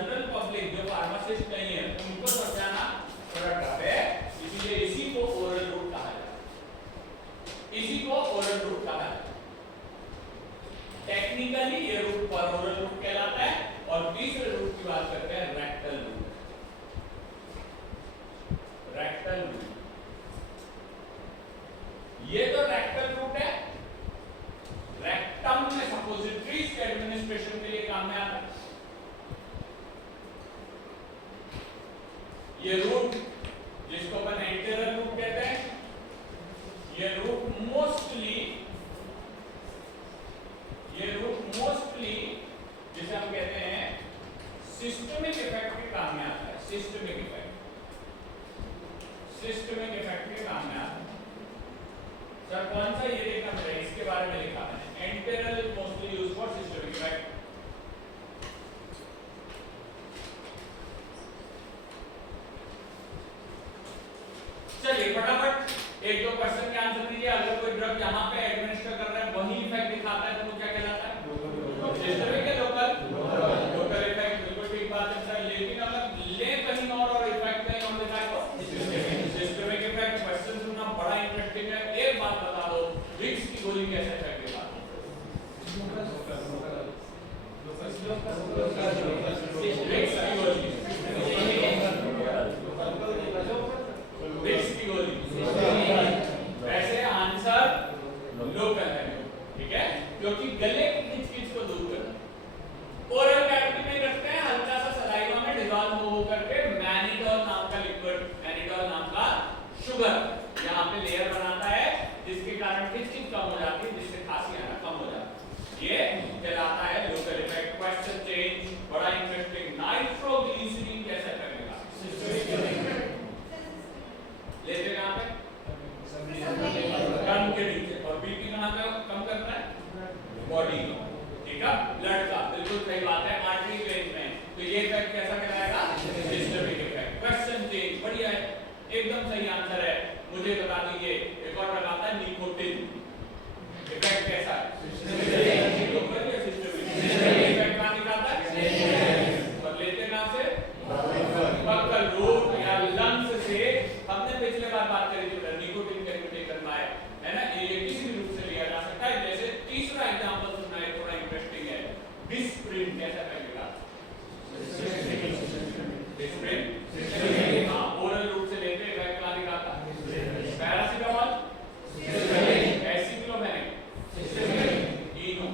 General public जो pharmacist नहीं है उनको समझाना थोड़ा टफ है, इसलिए इसी को ओरल रूट कहा जाता है, इसी को ओरल रूट कहा जाता है। टेक्निकली ये रूट परोरल रूट कहलाता है। और तीसरे रूट की बात करते हैं रेक्टल रूट। रेक्टल रूट, ये तो रेक्टल रूट है, रेक्टम में सपोजिटरीज के एडमिनिस्ट्रेशन के लिए काम में आता है। ये रूट जिसको अपन एंटेरल रूट कहते हैं, ये रूट मोस्टली जिसे हम कहते हैं सिस्टमिक इफेक्ट के काम में आता है। सिस्टमिक इफेक्ट के काम में आता है। सर कौन सा, ये देखना पड़ेगा, इसके बारे में लिखा मैंने, enteral mostly used for systemic effect. चलिए फटाफट एक दो क्वेश्चन के आंसर दीजिए। अगर कोई ड्रग यहां पे एडमिनिस्टर कर रहा है वही इफेक्ट दिखाता है तो वो क्या कहलाता है? सिस्टमिक या लोकल इफेक्ट। बिल्कुल ठीक बात है सर, लेकिन अगर ले कहीं और इफेक्ट कहीं और दिखाए तो सिस्टमिक इफेक्ट। क्वेश्चन सुनना बड़ा इंटरेस्टिंग है। एक बात बता दो, विक्स की गोली कैसे इफेक्ट देता है? विक्स की गोली वैसे आंसर लोकल है, ठीक है, क्योंकि गले की खिंच को दूर करना। ओरल कैविटी में रखते हैं, हल्का सा सलाइवा में डिसॉल्व हो करके मैनिडोल नाम का लिक्विड, मैनिडोल नाम का शुगर यहाँ पे लेयर बनाता है, जिसके कारण खिंच कम हो जाती है, जिससे खांसी आना कम हो जाती है। ये कहलाता है लोकल इफेक्ट। क्वेश्चन चेंज, बड़ा इंटरेस्टिंग। नाइट्रोग्लिसरीन कैसे करेगा? लेते कहां पे? टंग के नीचे। और बीपी कहां पे कम करता है? बॉडी का, ठीक है, ब्लड का। बिल्कुल सही बात है, आर्टरी वेन में। तो ये इफेक्ट कैसा कहलाएगा? Systemic effect. क्वेश्चन चेंज, बढ़िया है, एकदम सही आंसर है। मुझे बता दीजिए एक और लगाता है निकोटिन, इफेक्ट कैसा है? लोकल या सिस्टमिक? इफेक्ट कहां दिखाता है? और लेते कहां से? बक्कल रूट या लंग्स से। हमने पिछले बार बात करी थी nicotine can be taken by, है ना, ये किसी भी रूट से लिया जा सकता है। जैसे तीसरा एग्जांपल सुनना है, थोड़ा इंटरेस्टिंग है। डिस्प्रिन कैसा लगेगा? डिस्प्रिन, हां, ओरल रूट से लेते हैं, इफेक्ट कहां दिखाता है? पैरासिटामोल, एसिक्लोफेनेक, इनो,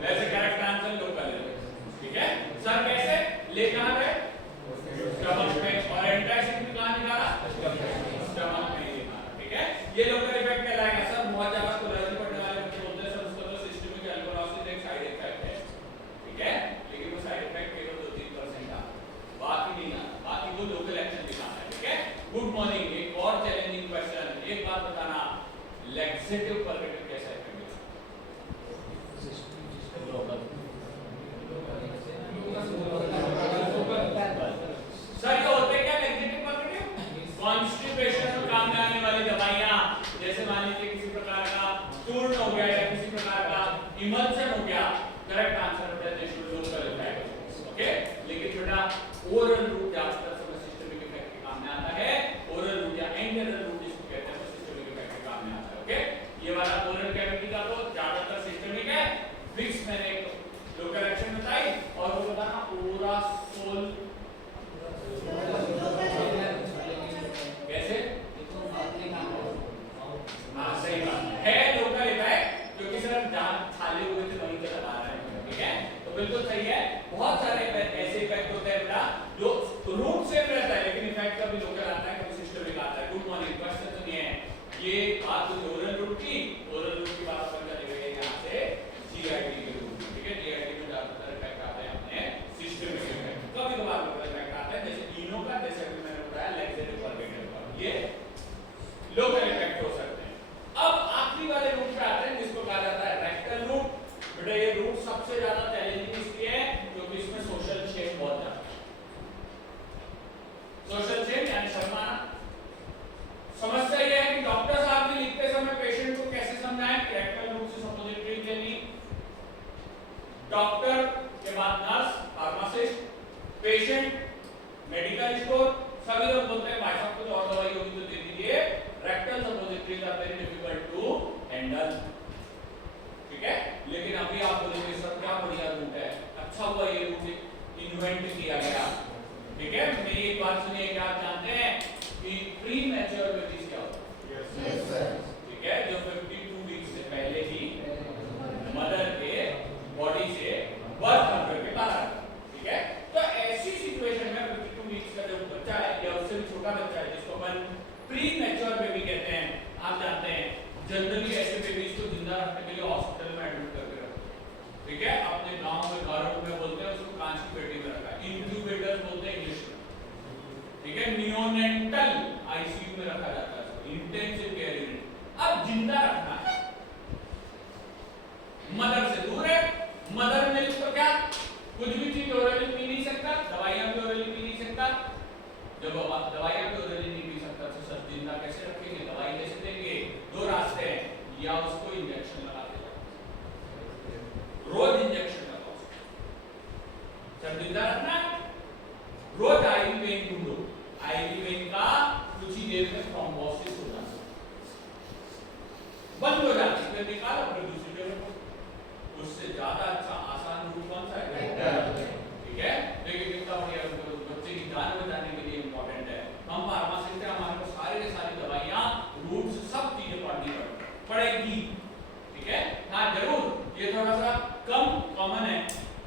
वैसे करेक्ट आंसर लोकल है, ठीक है सर। कैसे ले कहां गए? स्टमक में। और एंटासिड कहां दिखा रहा? स्टमक में दिखा रहा, ठीक है। ये लोकल इफेक्ट कहलाएगा सर। बहुत ज्यादा कोलर्जी पढ़ने वाले बच्चे होते हैं सर, उसका तो सिस्टमिक एल्कोलासिस एक साइड इफेक्ट है, ठीक है, लेकिन वो साइड इफेक्ट केवल 2-3% आता है, बाकी नहीं आता, बाकी वो लोकल एक्शन दिखाता है, ठीक है। Good morning. एक और चैलेंजिंग क्वेश्चन, एक बात बताना, लैक्सेटिव पर्वेटिव कैसा इफेक्ट देता है? सर ये होते क्या लैक्सेटिव पर्वेटिव? कॉन्स्टिपेशन में काम में आने वाली दवाइयां, जैसे मान लीजिए किसी प्रकार का चूर्ण हो गया या किसी प्रकार का इमल्शन हो गया। करेक्ट आंसर होता है लोकल इफेक्ट, ओके। लेकिन बेटा ओरल रूट ज्यादातर समय सिस्टमिक इफेक्ट के काम में आता है। ओरल रूट या एंटेरल रूट जिसको कहते हैं सिस्टमिक इफेक्ट के काम में आता है, ओके। ये वाला ओरल कैविटी का तो ज्यादातर सिस्टमिक है। विक्स मैंने एक लोकल एक्शन बताई, और वो बताना ओरासोल कैसे? हाँ सही बात है, लोकल इफेक्ट, क्योंकि सर जहां खाली हुए थे वहीं पे लगा रहे हैं, ठीक है, तो बिल्कुल सही है। बहुत सारे ऐसे इफेक्ट होते हैं बेटा जो रूट से रहता है, लेकिन इफेक्ट कभी लोकल आता है, कभी सिस्टमिक आता है। Good morning. क्वेश्चन सुनिए, ये बात हुई ओरल रूट की। ओरल रूट की बात अपन चली गई यहां से जीआईटी के रूट में, ठीक है। जीआईटी में ज्यादातर इफेक्ट आते हैं अपने सिस्टमिक इफेक्ट, कभी कभार लोकल इफेक्ट आता है, जैसे इनो का, जैसे अभी मैंने बताया लैक्सेटिव पर्वेटिव का, ये लोकल इफेक्ट हो सकते हैं। अब आखिरी वाले रूट पे आते हैं जिसको कहा जाता है रेक्टल रूट। बेटा ये रूट सबसे ज्यादा चैलेंजिंग इसलिए है क्योंकि इसमें सोशल चेन बहुत ज्यादा है। सोशल चेन यानी शर्माना। समस्या ये है कि जिंदा रखना है। मदर से दूर है, मदर मिल्क तो क्या कुछ भी चीज ओरली पी नहीं सकता, दवाइयां भी ओरली पी नहीं सकता। जब दवाइयां भी ओरली नहीं पी सकता तो सर जिंदा कैसे रखेंगे, दवाई कैसे देंगे? दो रास्ते हैं, या उसको इंजेक्शन लगा देगा, रोज इंजेक्शन लगाओ। सर जिंदा रखना है, रोज आईवी वेन ढूंढो, आईवी वेन का कुछ ही देर में थ्रोम्बोसिस हो जाता है, बंद हो जाती है, फिर निकालो, फिर दूसरी जगह को। उससे ज्यादा अच्छा आसान रूट कौन सा है? ठीक है, देखिए कितना बढ़िया बच्चे की जान बचाने के लिए इंपॉर्टेंट है। हम फार्मासिस्ट हैं, हमारे को सारी की सारी दवाइयां रूट से सब चीजें पढ़नी पड़ेगी। ठीक है, हाँ जरूर ये थोड़ा सा कम कॉमन है,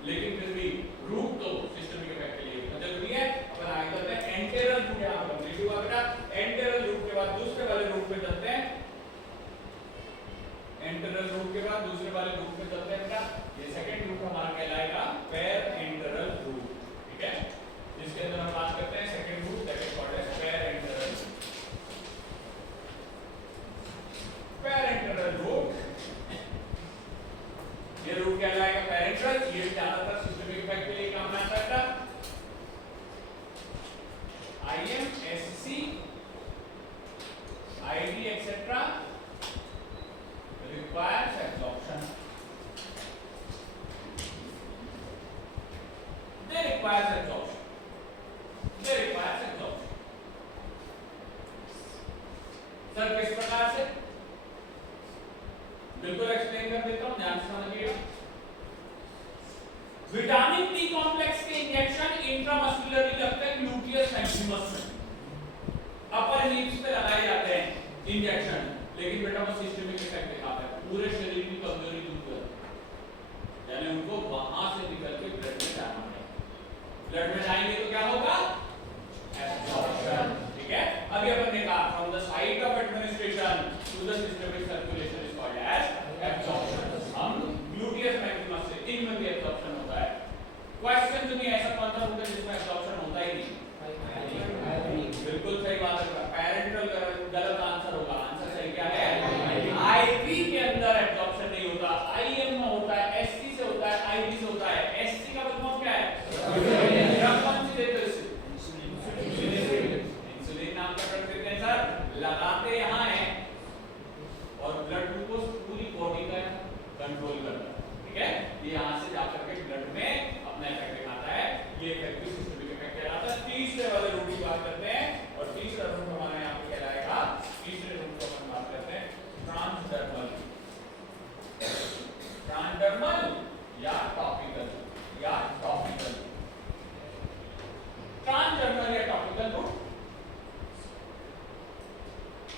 लेकिन फिर भी रूट तो सिस्टमिक इफेक्ट के लिए जरूरी है। अपन आगे चलते हैं, एंटेरल रूट यहां पर कंप्लीट हुआ बेटा। एंटेरल रूट के बाद दूसरे वाले रूट पे चलते हैं, एंटेरल रूट के बाद दूसरे वाले रूट पे चलते हैं बेटा। ये सेकंड रूट हमारा कहलाएगा पैर एंटेरल रूट। ठीक है, जिसके अंदर हम बात करते हैं second route, that is called as parenteral. Parenteral route, ये रूट कहलाएगा पैरेंटल। ये ज्यादातर सिस्टमिक इफेक्ट के लिए काम आता है। IM, SC, ID etcetera requires absorption. They requires absorption. They requires absorption. Sir किस प्रकार से? बिल्कुल एक्सप्लेन कर देता हूं, ध्यान से समझिएगा। विटामिन बी कॉम्प्लेक्स के इंजेक्शन इंट्रामस्कुलरली लगते हैं न्यूक्लियस मैक्सिमस में, अपर हीप्स पे लगाए जाते हैं इंजेक्शन, लेकिन बेटा वो सिस्टमिक इफेक्ट दिखाता है, पूरे शरीर की कमजोरी दूर करता है, यानी उनको वहां से निकल के ब्लड में जाना है। ब्लड में जाएंगे तो क्या होगा? एब्जॉर्प्शन। ठीक है, अभी अपन ने कहा from the site of administration to the systemic circulation is called as absorption. हम ग्लूटियस मैक्सिमस से इनमें भी एब्जॉर्प्शन होता है। क्वेश्चन सुनिए, ऐसा कौन सा रूट है जिसमें एब्जॉर्प्शन होता ही नहीं? बिल्कुल सही बात है, पैरेंटल गलत आंसर होगा। आंसर सही क्या है? आईवी के अंदर एब्जॉर्प्शन नहीं होता, आईएम में होता है, एससी से होता है, आईडी से होता है। एससी का मतलब क्या है? ड्रग कौन सी देते हैं? इंसुलिन नाम का ड्रग देते हैं सर, लगाते यहाँ है और ब्लड ग्लूकोज पूरी बॉडी का कंट्रोल करता है। ठीक है, ये यहाँ से जाकर के ब्लड में अपना इफेक्ट दिखाता है, ये इफेक्ट सिस्टमिक इफेक्ट कहलाता है। तीसरे वाले रूट की बात करते हैं, और तीसरा रूट हमारा यहाँ पे कहलाएगा, तीसरे रूट को अपन बात करते हैं ट्रांसडर्मल। ट्रांसडर्मल या टॉपिकल, या टॉपिकल। ट्रांसडर्मल या टॉपिकल रूट,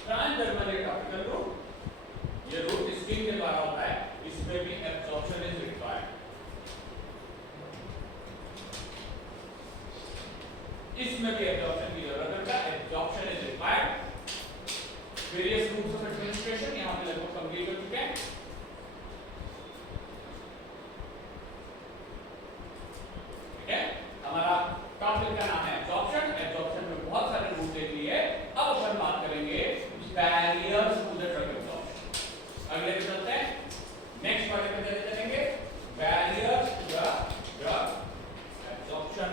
ट्रांसडर्मल या टॉपिकल रूट, ये रूट स्किन के द्वारा होता है, इसमें भी एब्जॉर्प्शन इज रिक्वायर्ड। इसमें भी एब्जॉर्प्शन की जरूरत है, absorption is required. Various routes of administration यहां पे लगभग कंप्लीट हो चुके हैं। ठीक है, हमारा टॉपिक का नाम है एब्जॉर्प्शन। एब्जॉर्प्शन में बहुत सारे रूट देख लिए, अब अपन बात करेंगे barriers to the drug absorption. अगले पे चलते हैं, नेक्स्ट वाले पे चलेंगे, barriers to the drug absorption.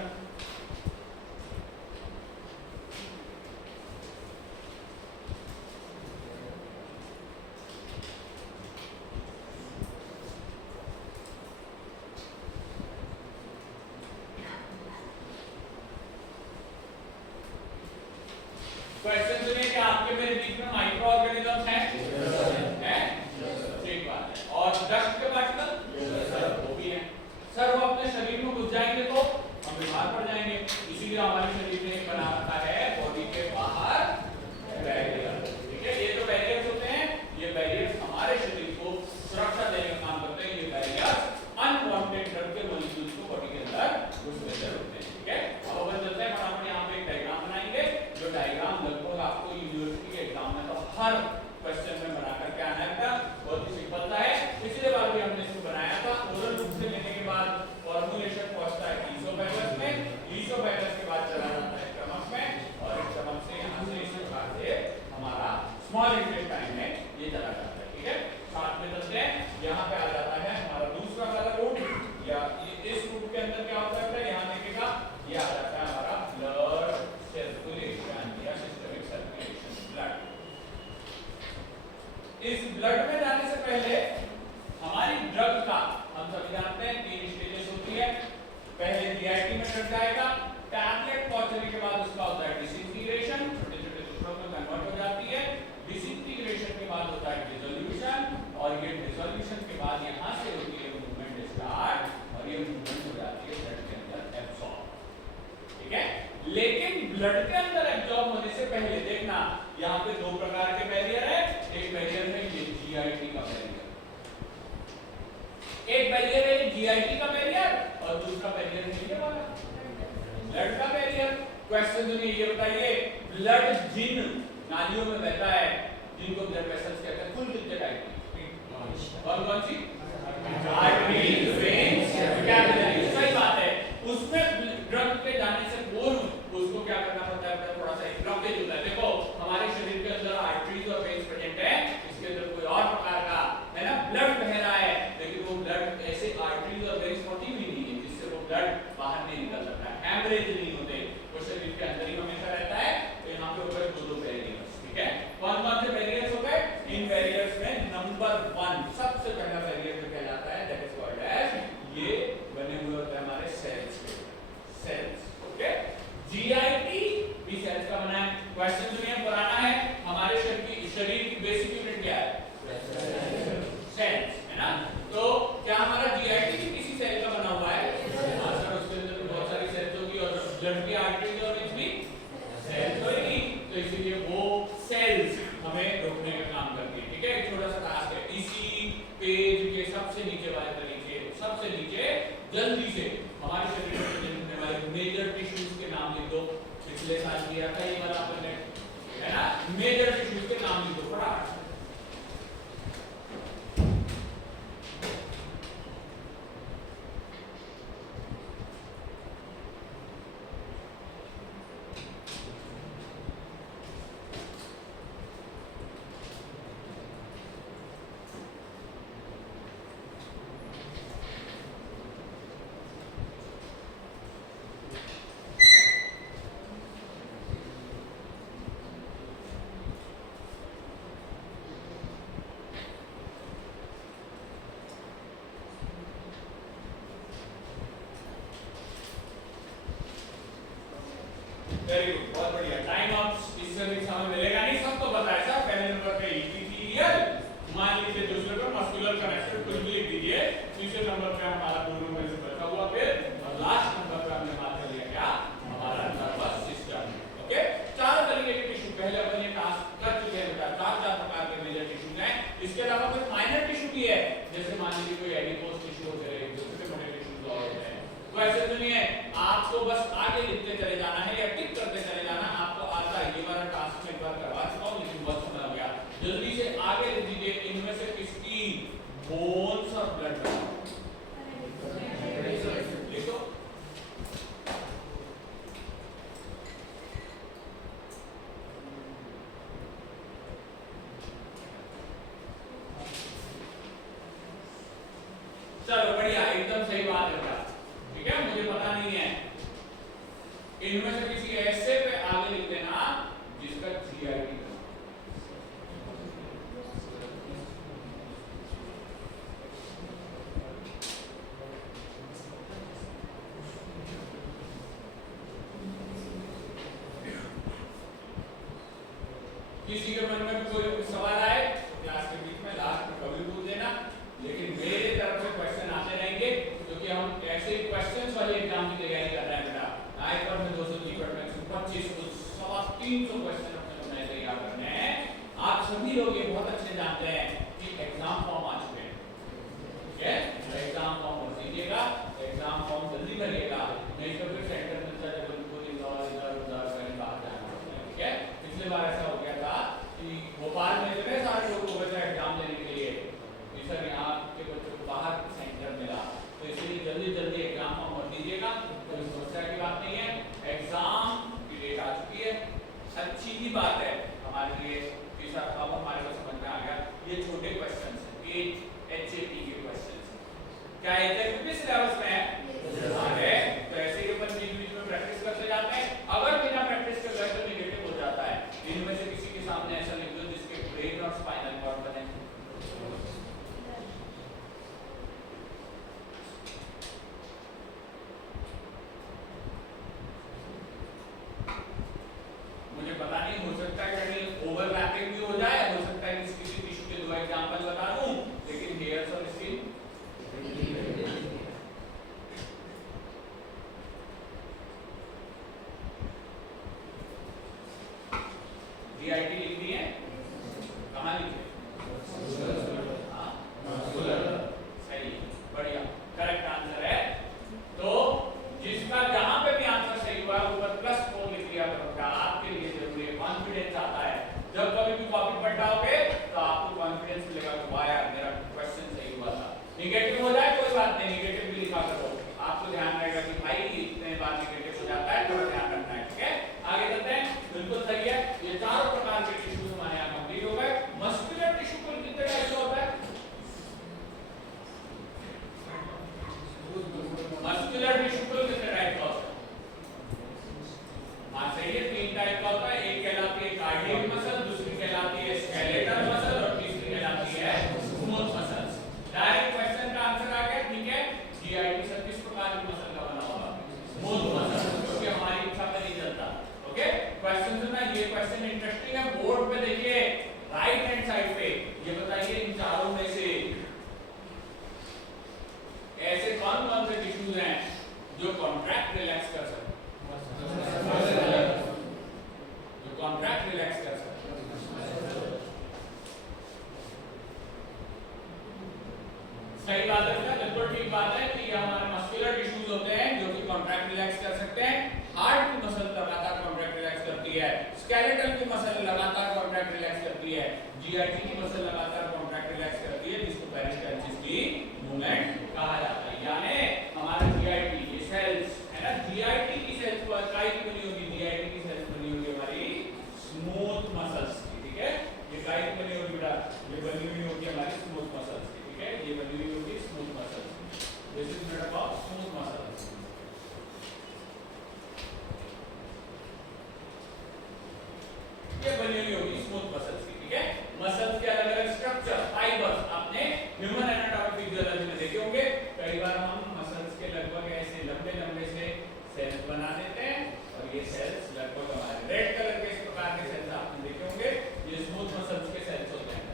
Question सुनिए कि आपके मेरे बीच में माइक्रो ऑर्गेनिजम्स हैं? हैं? ठीक बात है। और डस्ट के पार्टिकल? वो भी हैं। सर वो अपने शरीर में घुस जाएंगे तो हम बीमार पड़ जाएंगे, इसीलिए हमारे शरीर ने बना रखा है बॉडी के बाहर बैरियर। ठीक है, ये जो बैरियर्स होते हैं, ये बैरियर्स हमारे शरीर को सुरक्षा देने का काम करते हैं। ये बैरियर्स अनवांटेड ड्रग के मॉलिक्यूल्स को बॉडी के अंदर घुसने से रोकते हैं। ठीक है, अब अपन चलते हैं फटाफट, यहाँ पे एक डायग्राम बनाएंगे, जो डायग्राम लगभग आपको यूनिवर्सिटी के एग्जाम में तो हर क्वेश्चन में बना करके आना है। बहुत ही सिंपल सा है, पिछले बार भी हमने इसको बनाया था। ओरल रूप से लेने के बाद फॉर्मुलेशन पहुंचता है ईसोफेगस में, ईसोफेगस के बाद चला जाता है स्टमक में, और स्टमक से यहाँ से इस प्रकार से हमारा स्मॉल इंटेस्टाइन में ये चला जाता है, ठीक है। साथ में चलते हैं, यहाँ पे आ जाता है हमारा दूसरा वाला रूट, या इस रूट के अंदर क्या होता है, यहाँ देखिएगा ये आ जाता है हमारा ब्लड सर्कुलेशन या सिस्टमिक सर्कुलेशन, ब्लड। इस ब्लड में जाने से पहले हमारी ड्रग का हम सभी जानते हैं 3 स्टेजेस होती है। पहले जीआईटी में ड्रग जाएगा, टैबलेट पहुंचने के बाद उसका होता है डिसइंटीग्रेशन, छोटे छोटे टुकड़ों में कन्वर्ट हो जाती है। डिसइंटीग्रेशन के बाद होता है डिसोल्यूशन, और ये डिसोल्यूशन के बाद यहां से होती है मूवमेंट स्टार्ट, और ये मूवमेंट हो जाती है ब्लड के अंदर एब्सॉर्ब, ठीक है। लेकिन ब्लड के अंदर एब्सॉर्ब होने से पहले देखना यहाँ पे 2 प्रकार के बैरियर है। एक बैरियर है ये जीआईटी का बैरियर, एक बैरियर है जीआईटी का बैरियर, और दूसरा बैरियर है ये वाला ब्लड का बैरियर। क्वेश्चन सुनिए, ये बताइए ब्लड जिन नालियों में बहता है जिनको ब्लड वेसल्स कहते हैं, कुल कितने टाइप की, कौन कौन सी, आर्टरीज, वेन्स, कैपिलरीज, सही बात है। उसमें ड्रग के जाने से पूर्व उसको क्या करना पड़ता है, थोड़ा सा ब्लॉकेज होता है। देखो हमारे शरीर के अंदर आर्टरीज और वेन्स प्रेजेंट है, इसके अंदर कोई और प्रकार का है ना ब्लड बह रहा है, लेकिन वो ब्लड ऐसे आर्टरीज और वेन्स होती भी नहीं है जिससे वो ब्लड बाहर नहीं निकल सकता है, हैमरेज नहीं होते, वो शरीर के अंदर ही हमेशा रहता है। तो यहाँ पे ऊपर 2 बैरियर्स, ठीक है। कौन कौन से बैरियर्स हो गए, इन बैरियर्स में नंबर 1 सबसे पहला बैरियर जो कहलाता है दैट इज कॉल्ड एज, ये बने हुए होते हैं हमारे सेल्स के, सेल्स, ओके। जीआईटी भी सेल्स का बना है। क्वेश्चन सुनिए, पुराना है, हमारे शरीर की बेसिक यूनिट क्या है, सेल्स, है ना। तो क्या हमारा जीआईटी भी किसी सेल का बना हुआ है, हाँ सर, उसके अंदर भी बहुत सारी सेल्स होगी, और ब्लड की आर्टरीज और वेन्स भी सेल्स होगी, तो इसीलिए वो सेल्स हमें रोकने का काम करती है, ठीक है। एक छोटा सा टास्क है, इसी पेज के सबसे नीचे वाले तरीके, सबसे नीचे जल्दी से हमारे शरीर में प्रेजेंट होने वाले मेजर टिश्यूज के नाम लिख दो। पिछले साल किया था ये वाला आपने, है ना, मेजर टिश्यूज के नाम लिख दो फटाफट। वेरी गुड, बहुत बढ़िया। टाइम ऑफ इससे भी समय मिलेगा नहीं, सबको पता है सर। पहले नंबर पे इपीथेलियल, मान लीजिए दूसरे पर मस्कुलर कनेक्शन कुछ भी लिख दीजिए। तीसरे नंबर पे हमारा दोनों में से बचा हुआ, फिर और लास्ट नंबर पे हमने बात कर लिया क्या, हमारा नर्वस सिस्टम, ओके। 4 तरीके के टिश्यू पहले अपन ये टास्क कर चुके हैं बेटा, 4 प्रकार के मेजर टिश्यू हैं। इसके अलावा कुछ माइनर टिश्यू भी है, जैसे मान लीजिए कोई एडिपोज टिश्यू होते हैं, छोटे मोटे टिश्यू और होते हैं। तो ऐसे तो नहीं है, आपको बस आगे लिखते चले जाना है या टिक करते चले जाना। आपको आता है, ये वाला टास्क मैं एक बार करवा चुका हूं, लेकिन बहुत समय हो गया। जल्दी से आगे लिख दीजिए, इनमें से किसकी बोन्स और ब्लड लिखो। चलो बढ़िया, एकदम सही बात है बेटा, ठीक है। मुझे पता नहीं है, इनमें से किसी ऐसे पे आगे लिख देना जिसका जीआईटी किसी के मन में भी कोई सवाल आए क्लास के बीच में, लास्ट में कभी पूछ देना। लेकिन मेरे तरफ से क्वेश्चन आते रहेंगे, क्योंकि हम ऐसे क्वेश्चंस वाले एग्जाम की तैयारी कर रहे हैं बेटा। आए पर में 200 जी पर में 25 300 क्वेश्चन अपने बनाए तैयार करने हैं। आप सभी लोग ये बहुत अच्छे जानते हैं कि एग्जाम फॉर्म आ चुके हैं, ठीक है। एग्जाम फॉर्म भर दीजिएगा, एग्जाम फॉर्म जल्दी भरिएगा, नहीं तो फिर सेंटर मिलता है जबलपुर इधर कहीं बाहर जाना पड़ता है, ठीक है। पिछले बार ऐसा हो गया था कि भोपाल में इतने सारे लोग हो गए थे एग्जाम देने के लिए, सर यहाँ के बच्चों को बाहर सेंटर मिला, तो इसलिए जल्दी जल्दी एग्जाम फॉर्म भर दीजिएगा, कोई समस्या की बात नहीं है। एग्जाम की डेट आ चुकी है, अच्छी ही बात है हमारे लिए कि सर अब हमारे को समझ में आ गया कहाँ लिखे? सही, बढ़िया, करेक्ट आंसर है। तो जिसका जहां पे भी आंसर सही हुआ ऊपर +4 लिख दिया करो। आपके लिए जरूरी है, कॉन्फिडेंस आता है। जब कभी भी कॉपी पलटाओगे तो आपको कॉन्फिडेंस मिलेगा कि वाह यार मेरा क्वेश्चन सही हुआ था। नेगेटिव हो जाए कोई बात नहीं, नेगेटिव भी लिखा करो, आपको ध्यान रहेगा कि भाई इतने बार नेगेटिव हो जाता है, थोड़ा ध्यान रखना है। ठीक है, आगे चलते हैं। बिल्कुल सही है, ये चारों प्रकार के टिश्यूज हमारे यहाँ कंप्लीट हो गए। मस्कुलर टिश्यू कुल कितने टाइप का होता है? मस्कुलर टिश्यू कुल कितने टाइप का होता है? हाँ सही है, 3 टाइप का होता है। एक कहलाती है कार्डियक मसल, दूसरी कहलाती है स्केलेटल मसल और तीसरी कहलाती है स्मूथ मसल्स। डायरेक्ट क्वेश्चन का आंसर आ गया। ठीक है, जीआईटी सर किस प्रकार की मसल का बना होगा? स्मूथ मसल, क्योंकि हमारी इच्छा पे नहीं चलता। ओके, क्वेश्चन सुनना, ये क्वेश्चन इंटरेस्टिंग है। बोर्ड पे देखिए राइट हैंड साइड पे, ये बताइए इन चारों में से ऐसे कौन कौन से टिश्यूज हैं जो कॉन्ट्रैक्ट रिलैक्स कर सकते हैं? जो कॉन्ट्रैक्ट रिलैक्स कर सकते हैं। सही बात है बेटा, बिल्कुल ठीक बात है कि ये हमारे मस्कुलर टिश्यूज होते हैं जो कि कॉन्ट्रैक्ट रिलैक्स कर सकते हैं। हार्ट की मसल लगातार कॉन्ट्रैक्ट रिलैक्स करती है, स्केलेटल की मसल लगातार कॉन्ट्रैक्ट रिलैक्स करती है, जीआईटी की मसल लगातार कॉन्ट्रैक्ट रिलैक्स करती है, जिसको पेरिस्टाल्सिस की मूवमेंट कहा जाता है। यानी हमारा जीआईटी ये सेल्स है ना, जीआईटी की सेल्स को काय की बनी होगी? जीआईटी की सेल्स बनी होगी हमारी स्मूथ मसल्स की। ठीक है, ये काय की बनी होगी बेटा? ये बनी हुई होगी हमारी स्मूथ मसल्स की। ठीक है, ये बनी हुई होगी smooth muscles. This is made up of smooth muscles. ये बनी हुई होगी स्मूथ मसल्स की। ठीक है, मसल्स के अलग अलग स्ट्रक्चर, फाइबर्स आपने ह्यूमन एनाटॉमी फिजियोलॉजी में देखे होंगे। कई बार हम मसल्स के लगभग ऐसे लंबे लंबे से सेल्स बना देते हैं और ये सेल्स लगभग हमारे रेड कलर के इस प्रकार के सेल्स आपने देखे होंगे, ये स्मूथ मसल्स के सेल्स होते हैं।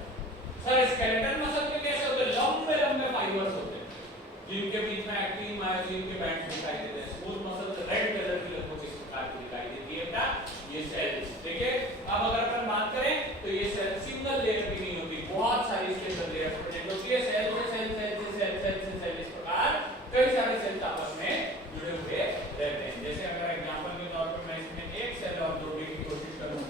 सर स्केलेटल मसल के कैसे होते हैं? लंबे लंबे फाइबर्स होते हैं जिनके बीच में एक्टिन मायोसिन के बैंड्स दिखाई देते हैं। स्मूथ मसल्स रेड कलर की लगभग इस प्रकार की दिखाई देती है बेटा ये सेल्स। देखिए, अब अगर अपन बात करें तो ये सेल सिंगल लेयर की नहीं होती, बहुत सारी इसके अंदर लेयर प्रेजेंट होती है। सेल से सेल, सेल से सेल, सेल से सेल, इस प्रकार कई सारे सेल्स आपस में जुड़े हुए रहते हैं। जैसे अगर एग्जांपल के तौर पर मैं इसमें एक सेल और जोड़ने की कोशिश करूं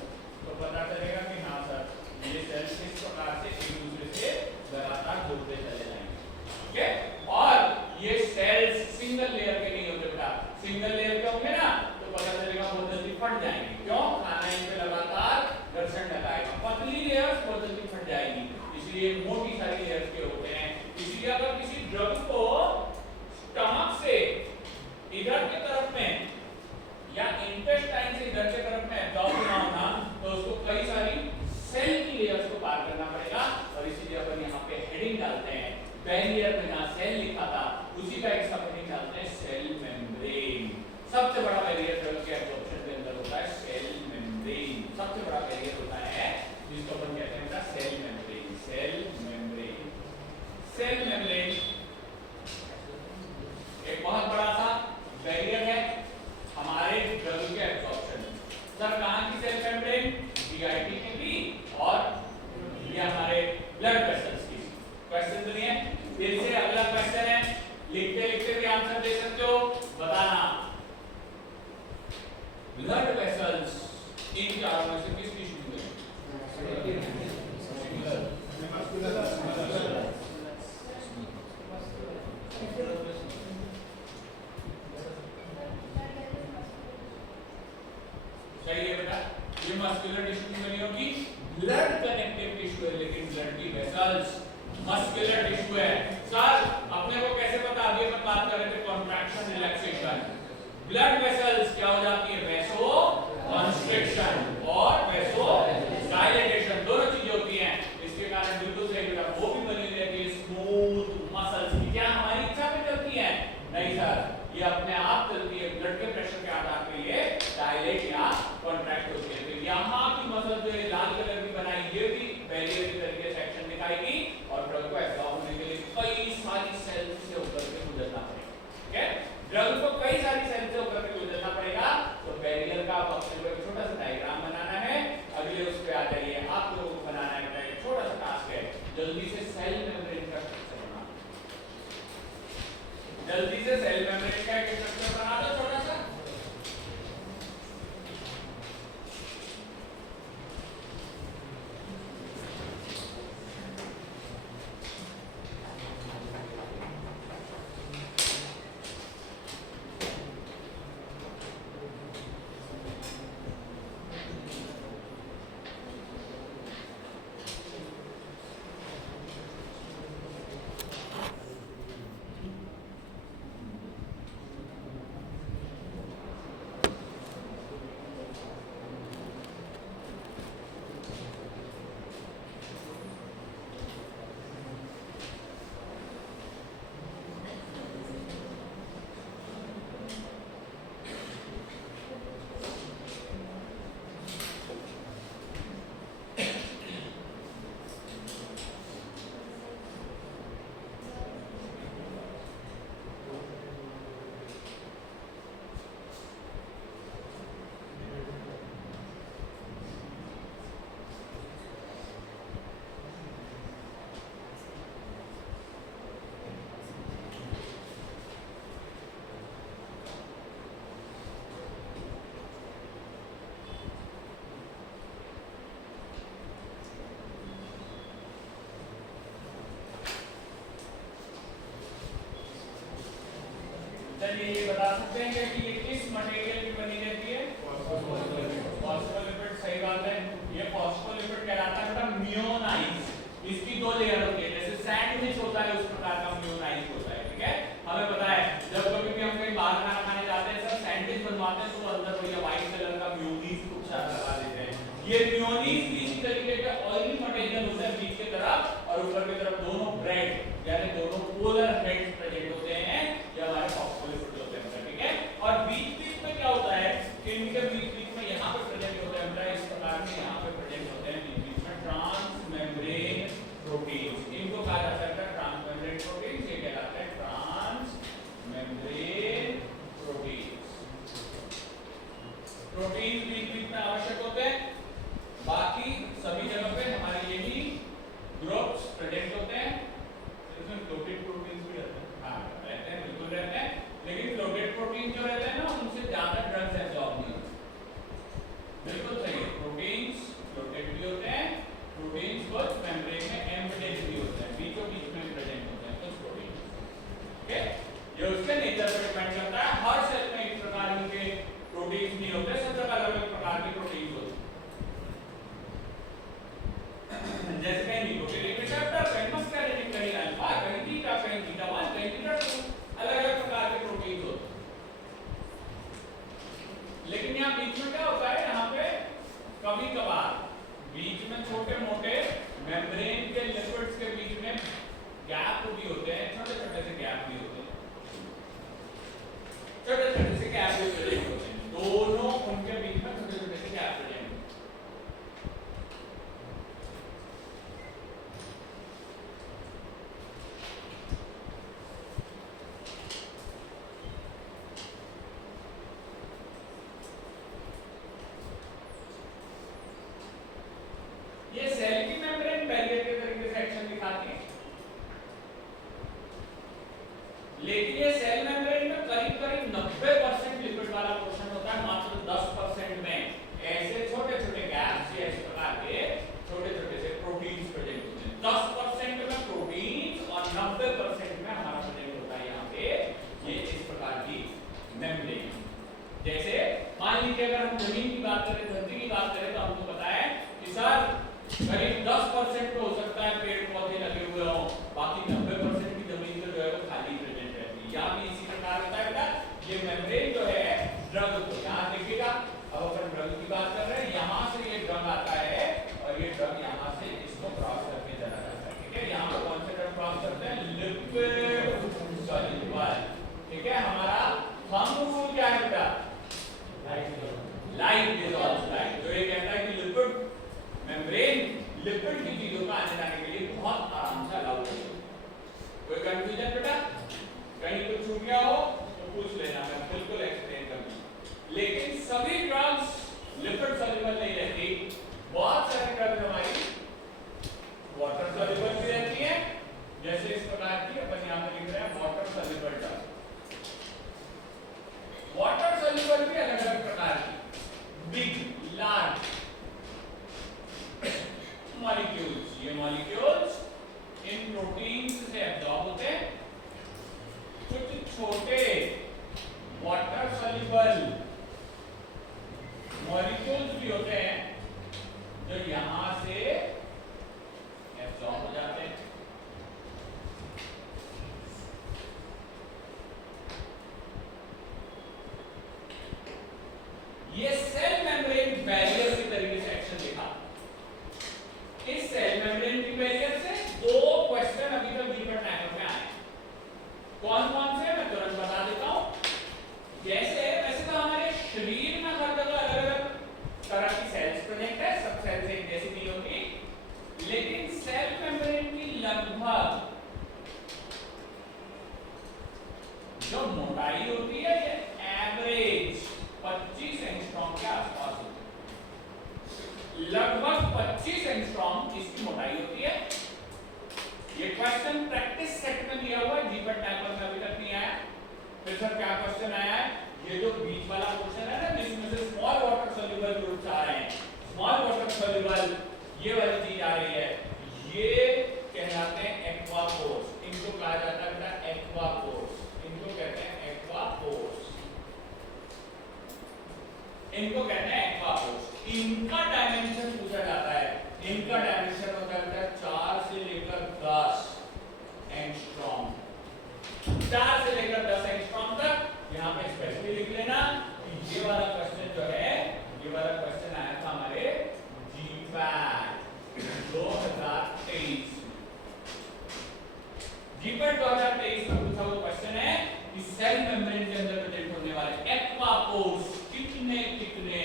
तो पता चलेगा कि हाँ सर ये सेल्स इस प्रकार से एक दूसरे से लगातार जुड़ते चले जाएंगे। ठीक है, और ये सेल्स सिंगल लेयर के नहीं होते बेटा। सिंगल लेयर के होंगे ना तो पता चलेगा बहुत जल्दी फट जाएंगे। क्यों? खाना इन पे लगातार घर्षण लगाएगा, पतली लेयर्स बहुत जल्दी फट जाएगी, इसलिए मोटी सारी लेयर्स के होते हैं। इसलिए अगर किसी ड्रग को स्टमक से इधर की तरफ में या इंटेस्टाइन से इधर की तरफ में एब्जॉर्ब करना होना तो उसको कई सारी सेल की लेयर्स को पार करना पड़ेगा। और इसीलिए अपन यहाँ पे हेडिंग डालते हैं, बैरियर में जहाँ सेल लिखा था उसी का एक सब हेडिंग डालते हैं, सेल मेम्ब्रेन। सबसे बड़ा बैरियर ड्रग के एब्जॉर्प्शन के अंदर होता है सेल मेम्ब्रेन। सबसे बड़ा बैरियर होता है जिसको अपन कहते हैं बेटा cell membrane. Cell membrane, cell membrane एक बहुत बड़ा सा बैरियर है हमारे ड्रग के एब्जॉर्प्शन। सर कहाँ की सेल मेम्ब्रेन? जीआईटी की भी और ये हमारे ब्लड वेसल्स की। क्वेश्चन सुनिए फिर से, अगला क्वेश्चन है, लिखते लिखते भी आंसर दे सकते हो, बताना ब्लड वेसल्स इन चारों में से किस टिश्यू में? सही है बेटा, ये मस्कुलर टिश्यू की बनी होगी। ब्लड कनेक्टिव टिश्यू है लेकिन ब्लड की वेसल्स मस्कुलर टिश्यू है। सर अपने को कैसे पता? अभी अपन बात कर रहे थे कॉन्ट्रैक्शन रिलैक्सेशन। ब्लड वेसल्स क्या हो जाती है? वैसो कॉन्स्ट्रिक्शन और वैसो डायलेटेशन, दोनों चीजें होती हैं। इसके कारण बिल्कुल सही बेटा, वो भी बनी रहती है स्मूथ मसल्स की। क्या हमारी इच्छा पे चलती है? नहीं सर, ये अपने आप चलती है, ब्लड के प्रेशर के आधार पे ये डायलेट या कॉन्ट्रैक्ट होती है। तो यहाँ की मसल जो है लाल कलर की बनाई, ये भी बैरियर की तरीके से एक्शन दिखाएगी और ड्रग को एब्जॉर्ब होने के लिए कई सारी सेल्स से होकर के गुजरना पड़ेगा। ठीक है, ड्रग को कई सारी सेल्स से होकर के गुजरना पड़ेगा। तो बैरियर का अपने को एक छोटा सा डायग्राम बनाना है। अगले उस पे आ जाइए, आप लोगों को बनाना है एक छोटा जल्दी से सेल मेम्ब्रेन का स्ट्रक्चर बना जल्दी से सेल मेम्ब्रेन का एक स्ट्रक्चर बना दो छोटा सा। चलिए ये बता सकते हैं कि ये किस मटेरियल की बनी रहती है? फॉस्फोलिपिड। सही बात है। ये फॉस्फोलिपिड कहलाता है बेटा म्योनाइज। इसकी दो लेयर होती है, जैसे सैंडविच होता है उस प्रकार का म्योनाइज होता है। ठीक है, हमें पता है जब कभी भी हम कहीं बाहर खाना खाने जाते हैं सर सैंडविच बनवाते हैं तो अंदर भैया व्हाइट कलर का म्योनीज कुछ लगा देते हैं। ये म्योनीज भी इसी तरीके का ऑयली मटेरियल होता है बीच की तरफ और ऊपर की तरफ दोनों ब्रेड यानी दोनों पोलर हेड्स प्रेजेंट होते हैं। ये हमारे फॉस्फोलिपिड होते हैं। ठीक है, और बीच में क्या होता है कि इनके बीच में यहाँ पे प्रेजेंट होते हैं इस प्रकार के यहाँ पे प्रेजेंट होते हैं बीच में ट्रांसमेम्ब्रेन प्रोटीन्स। इनको कहा जाता है ट्रांसमेम्ब्रेन प्रोटीन्स। ये कहलाता है ट्रांसमेम्ब्रेन प्रोटीन्स। प्रोटीन बीच में आवश्यक होते हैं, बाकी सभी जगह पे हमारे यही ग्रुप्स प्रेजेंट होते हैं। इसमें फ्लोटेड प्रोटीन्स भी रहते हैं। हाँ रहते हैं, बिल्कुल रहते हैं, लेकिन फ्लोटेड प्रोटीन जो रहते हैं ना उनसे ज्यादा ड्रग्स एब्सॉर्ब नहीं होते। बिल्कुल सही है, प्रोटीन्स फ्लोटेड भी होते हैं, प्रोटीन्स कुछ मेम्ब्रेन में एम्बेडेड भी होते हैं, बीचों बीच में प्रेजेंट होते हैं कुछ प्रोटीन। ओके, ये उसके नेचर पर डिपेंड करता है। हर सेल में एक प्रकार के प्रोटीन्स नहीं होते, सब जगह अलग अलग प्रकार के प्रोटीन्स होते हैं। जैसे कहीं न्यूक्लियोटाइड रिसेप्टर, कहीं मस्कुलिन, कहीं अल्फा, कहीं बीटा, कहीं बीटा 1, कहीं बीटा 2, अलग-अलग प्रकार के प्रोटीन्स होते हैं। लेकिन यहाँ बीच में क्या होता है, यहाँ पे कभी-कभार बीच में छोटे-मोटे मेम्ब्रेन के लिपिड्स के बीच में गैप भी होते हैं, छोटे-छोटे से गैप भी होते हैं, छोटे-छोटे से गैप भी होते हैं, दोनों उनके बीच में छोटे-छोटे से गैप होते हैं। ये सेल की मेम्ब्रेन बैरियर के तरीके से एक्शन दिखाती है, लेकिन ये सेल मेम्ब्रेन में करीब-करीब 90% लिपिड वाला पोर्शन होता है, मात्र 10% में ऐसे छोटे-छोटे गैप्स या इस प्रकार के छोटे-छोटे से प्रोटीन्स प्रेजेंट होते हैं। 10% में प्रोटीन्स और 90% में हमारा प्रेजेंट होता है यहाँ पे ये इस प्रकार की मेम्ब्रेन। जैसे मान लीजिए अगर हम जमीन की बात करें, धरती की बात करें, तो हमको पता है कि सर करीब 10% पे हो सकता है पेड़ पौधे लगे हुए हों, बाकी 90% की जमीन तो जो है वो खाली प्रेजेंट रहती है। यहाँ भी इसी प्रकार होता है बेटा, ये मेम्ब्रेन जो है ड्रग को यहाँ देखिएगा। अब अपन ड्रग की बात कर रहे हैं, यहाँ से ये ड्रग आता है और ये ड्रग यहाँ से इसको क्रॉस करके चला जाता है। ठीक है, यहाँ पे कौन से ड्रग क्रॉस करते हैं? Lipid soluble. ठीक है, हमारा थंब रूल क्या है बेटा? Light dissolves light. जो ये कहता है कि लिपिड मेम्ब्रेन लिपिड की चीजों का आने जाने के लिए बहुत आराम से अलाउ है। कोई कंफ्यूजन बेटा? कहीं कुछ छूट गया हो तो पूछ लेना, मैं बिल्कुल एक्सप्लेन कर दूंगा। लेकिन सभी ड्रग्स लिपिड सॉल्युबल नहीं रहती, बहुत सारी ड्रग्स हमारी वाटर सॉल्युबल भी रहती क्वेश्चन प्रैक्टिस सेट में दिया हुआ है, जीपट टाइपर में अभी तक नहीं आया। फिर सर क्या क्वेश्चन आया है, ये जो बीच वाला क्वेश्चन है ना जिसमें से स्मॉल वाटर सॉल्युबल ग्रुप्स आ रहे हैं, स्मॉल वाटर सॉल्युबल ये वाली चीज आ रही है, ये कहलाते हैं एक्वापोर्स। इनको कहा जाता है बेटा एक्वापोर्स, इनको कहते हैं एक्वापोर्स, इनको कहते हैं एक्वापोर्स। इनका डायमेंशन पूछा जाता है, इनका डायमेंशन होता है 4 से लेकर 10 एंगस्ट्रॉम, 4 से लेकर 10 एंगस्ट्रॉम तक। यहाँ पे स्पेशली लिख लेना कि ये वाला क्वेश्चन जो है, ये वाला क्वेश्चन आया था हमारे जीपैट 2023, जीपैट 2023 में पूछा हुआ क्वेश्चन है कि सेल मेम्ब्रेन के अंदर प्रेजेंट होने वाले एक्वापोर्स कितने कितने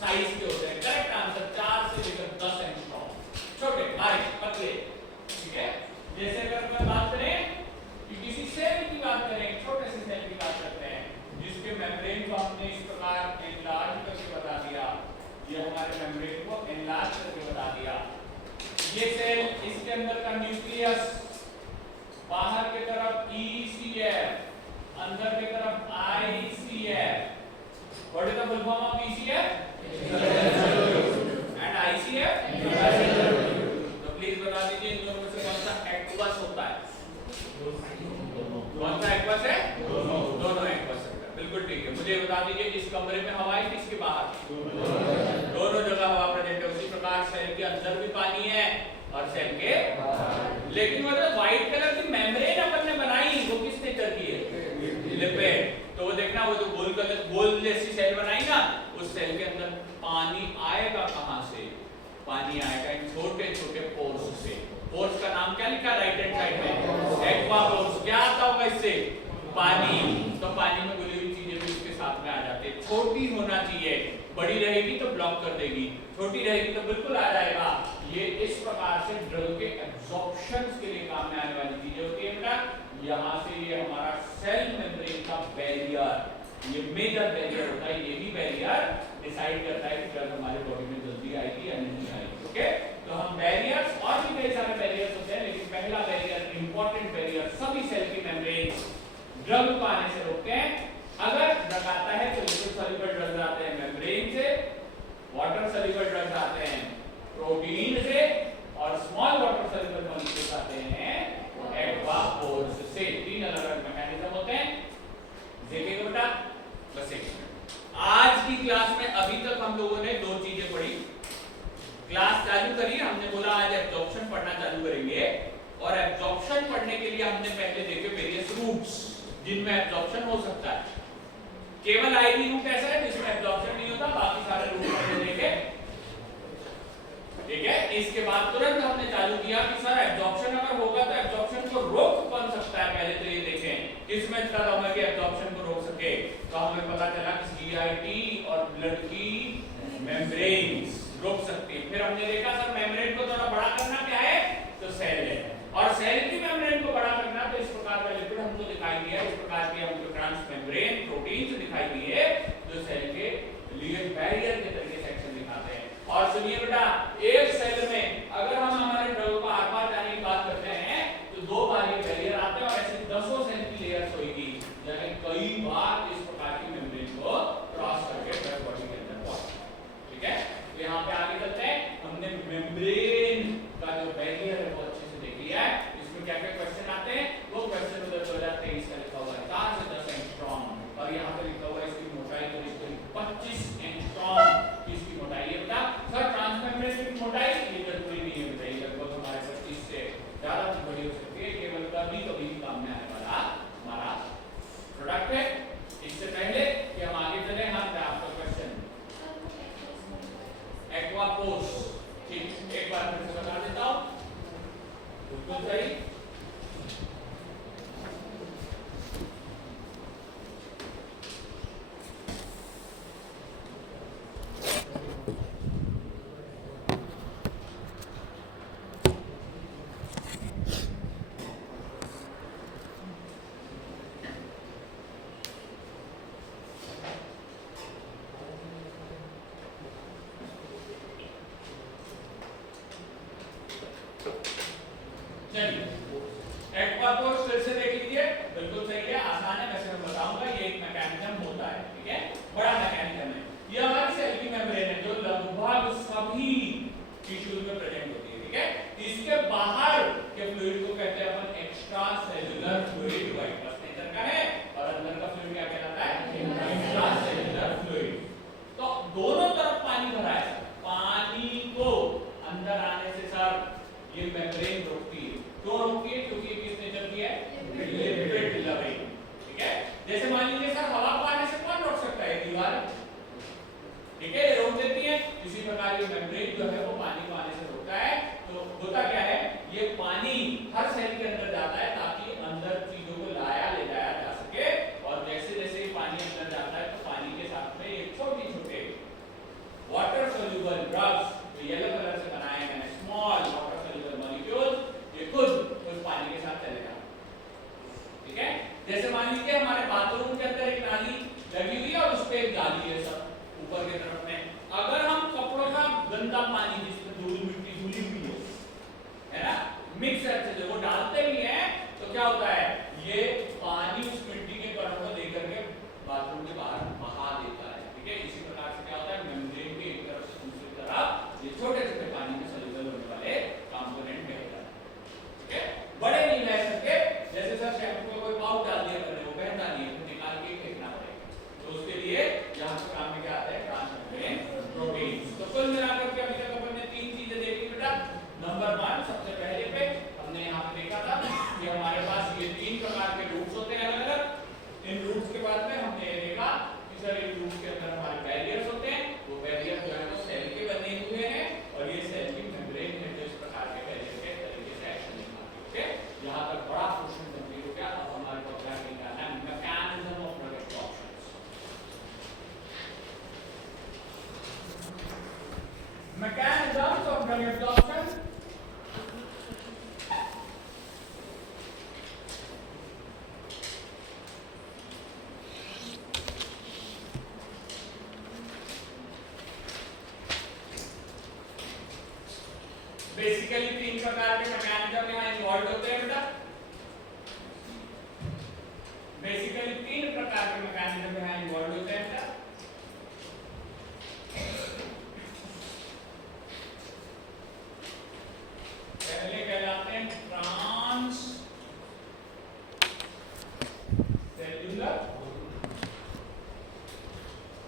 साइज के होते हैं। करेक्ट आंसर 4 से लेकर 10 एंगस्ट्रॉम, छोटे बारीक पतले, ठीक है। जैसे अगर मैं बात करें कि किसी सेल की बात करें, छोटे से सेल की बात करते हैं जिसके मेम्ब्रेन को हमने इस प्रकार एनलार्ज करके बता दिया, ये हमारे मेम्ब्रेन को एनलार्ज करके बता दिया। ये सेल, इसके अंदर का न्यूक्लियस, बाहर की तरफ ECF, अंदर की तरफ ICF। What is the full form of ECF and ICF? तो प्लीज बता दीजिए इन दोनों में से कौन सा एक्वस होता है? कौन सा एक्वस है? दोनों एक्वस है, बिल्कुल ठीक है। मुझे बता दीजिए इस कमरे में हवा है किसके बाहर? दोनों जगह हवा प्रेजेंट है। उसी प्रकार सेल के अंदर भी पानी है और सेल के बाहर। लेकिन वो जो व्हाइट कलर की मेम्ब्रेन अपन ने बनाई वो किस नेचर की है? लिपिड। तो वो देखना, वो जो गोल कलर गोल जैसी सेल बनाई ना, उस सेल के अंदर पानी आएगा कहां से? पानी आएगा इन छोटे छोटे पोर्स से। पोर्स का नाम क्या लिखा राइट हैंड साइड में? एक्वापोर्स। क्या आता होगा इससे? पानी। तो पानी में घुली हुई चीजें भी उसके साथ में आ जाती है। छोटी होना चाहिए, बड़ी रहेगी तो ब्लॉक कर देगी, छोटी रहेगी तो बिल्कुल आ जाएगा। ये इस प्रकार से ड्रग के एब्जॉर्प्शन के लिए काम में आने वाली चीजें होती है बेटा। यहाँ से ये हमारा सेल मेम्ब्रेन का बैरियर, ये मेजर बैरियर होता है। ये भी बैरियर डिसाइड करता है कि ड्रग हमारे बॉडी में जल्दी आएगी या नहीं आएगी। ओके, तो हम बैरियर्स और भी कई सारे बैरियर्स होते हैं, लेकिन पहला बैरियर, इंपॉर्टेंट बैरियर, सभी सेल की मेम्ब्रेन ड्रग को आने से रोकते हैं। अगर ड्रग आता है तो लिक्विड सॉल्युबल ड्रग्स आते हैं मेम्ब्रेन से, वाटर सॉल्युबल ड्रग्स आते हैं प्रोटीन से, और स्मॉल वाटर सॉल्युबल मॉलिक्यूल्स आते हैं एक्वापोर्स से। 3 अलग अलग मैकेनिज्म होते हैं। देखिएगा बेटा, बस एक मिनट। आज की क्लास में अभी तक हम लोगों ने 2 चीजें पढ़ी। क्लास चालू करी, हमने बोला आज एब्जॉर्प्शन पढ़ना चालू करेंगे, और एब्जॉर्प्शन पढ़ने के लिए हमने पहले देखे वेरियस रूट्स जिनमें एब्जॉर्प्शन हो सकता है। केवल आईवी रूट ऐसा है जिसमें एब्जॉर्प्शन नहीं होता, बाकी सारे रूट हमने देखे, ठीक है। इसके बाद तुरंत हमने चालू किया कि सर एब्जॉर्प्शन अगर होगा तो एब्जॉर्प्शन को रोक कौन सकता है, पहले तो ये देखें किस मेथड हमें के एब्जॉर्प्शन को रोक सके। तो हमें पता चला कि CIT और ब्लड की मेम्ब्रेन्स रोक सकती है। फिर हमने देखा सर मेम्ब्रेन को थोड़ा बड़ा करना क्या है, तो सेल है, और सेल की मेम्ब्रेन को बड़ा करना तो इस प्रकार का लिपिड हमको दिखाई दिया, इस प्रकार के हमको ट्रांसमेम्ब्रेन प्रोटीन्स दिखाई दिए जो सेल के लिए बैरियर के तरीके से एक्शन दिखाते हैं। और सुनिए बेटा, एक सेल में अगर हम हमारे ड्रग को आर-पार जाने की बात करते हैं तो 2 बार ये बैरियर आते हैं, और ऐसे दसों सेल की लेयर्स होगी, यानी कई बार इस प्रकार की मेम्ब्रेन को क्रॉस करके ड्रग बॉडी के अंदर पहुंचता है। ठीक है, तो यहाँ पे आगे चलते हैं। हमने मेम्ब्रेन का जो बैरियर है वो अच्छे से देख लिया है। इसमें क्या क्या क्वेश्चन आते हैं, वो क्वेश्चन उधर 2023 का लिखा हुआ है 4 से 10 एंगस्ट्रॉम, और यहाँ पे लिखा हुआ है इसकी मोटाई तो इसकी 25 एंगस्ट्रॉम की इसकी मोटाई है बेटा। सर ट्रांसमेम्ब्रेन की मोटाई ये जरूरी नहीं है बेटा, ये लगभग हमारे 25 से ज्यादा भी बड़ी हो सकती है, केवल कभी कभी काम में आने वाला हमारा प्रोडक्ट है। इससे पहले कि हम आगे चले, हम आपका क्वेश्चन एक्वापोर्स, ठीक, एक बार फिर से बता देता हूं, बिल्कुल सही। चलिए एक्वापोर्स फिर से देख लीजिए, बिल्कुल सही है, आसान है, वैसे मैं बताऊंगा। ये एक मैकेनिज्म होता है, ठीक है, बड़ा मैकेनिज्म है। ये हमारी सेल की मेम्ब्रेन है जो लगभग सभी टिश्यूज में प्रेजेंट होती है, ठीक है। इसके बाहर के फ्लूइड को कहते हैं अपन extracellular fluid, white plus nature का है, और अंदर का फ्लूइड क्या कहलाता है, इंट्रा सेल्युलर फ्लूइड। तो दोनों तरफ पानी भरा है, पानी को अंदर आने से सर ये मेम्ब्रेन रोकती है। क्यों रोकती है? क्योंकि किस नेचर की है, लिपिड लविंग, ठीक है। जैसे मान लीजिए सर हवा को आने से कौन रोक सकता है, दीवार, ठीक है, रोक देती है। इसी प्रकार ये मेम्ब्रेन जो है वो पानी को आने से रोकता है। तो होता क्या है, ये पानी हर सेल के अंदर जाता है ताकि अंदर चीजों को ले जाया जा सके, और जैसे जैसे पानी अंदर जाता है तो पानी के साथ में ये छोटे छोटे वाटर सोल्यूबल ड्रग्स जो येलो कलर से बनाए गए हैं, स्मॉल वाटर सोल्यूबल मॉलिक्यूल्स, ये खुद उस पानी के साथ चले जाते हैं, ठीक है। जैसे मान लीजिए हमारे बाथरूम के अंदर एक नाली लगी हुई है और उस पे एक जाली है सब ऊपर की तरफ में, अगर हम कपड़ों का गंदा पानी जिसमें धूल मिट्टी धुली हुई है ना, मिक्स अच्छे से वो डालते भी हैं, तो क्या होता है, ये पानी उस मिट्टी के कणों को लेकर के बाथरूम के बाहर बहा देता है, ठीक है। इसी प्रकार से क्या होता है, मेम्ब्रेन के एक तरफ से दूसरी तरफ ये छोटे छोटे पानी में सोल्यूबल होने वाले कंपोनेंट बह जाते हैं, ठीक है। बड़े नहीं बह सकते, जैसे सर शैम्पू में कोई पाउडर डाल दिया करने, वो बहता नहीं है, तो निकाल के फेंकना पड़ेगा। तो उसके लिए यहाँ पे काम में क्या आता है, ट्रांसमेम्ब्रेन प्रोटीन। तो कुल मिलाकर के अभी तक अपन ने तीन चीजें देखी बेटा। नंबर 1 सबसे पहले पे हमने यहाँ पे देखा था कि हमारे पास ये तीन प्रकार के रूट्स होते हैं अलग अलग। इन रूट्स के बाद में हमने ये देखा कि सर इन रूट्स के अंदर हमारे बैरियर्स होते हैं, वो बैरियर जो है वो सेल के बने हुए हैं, और ये सेल की मेम्ब्रेन में जो इस प्रकार के बैरियर के तरीके से एक्शन दिखाते हैं। यहाँ तक बड़ा क्वेश्चन कंप्लीट हो गया। अब हमारे को क्या निकालना है, mechanism of drug absorption. Mechanisms of drug absorption. Basically तीन प्रकार के मैकेनिज्म यहाँ इन्वॉल्व होते हैं बेटा। बेसिकली तीन प्रकार के मैकेनिज्म यहाँ इन्वॉल्व होते हैं बेटा। पहले कहलाते हैं ट्रांस सेल्यूलर,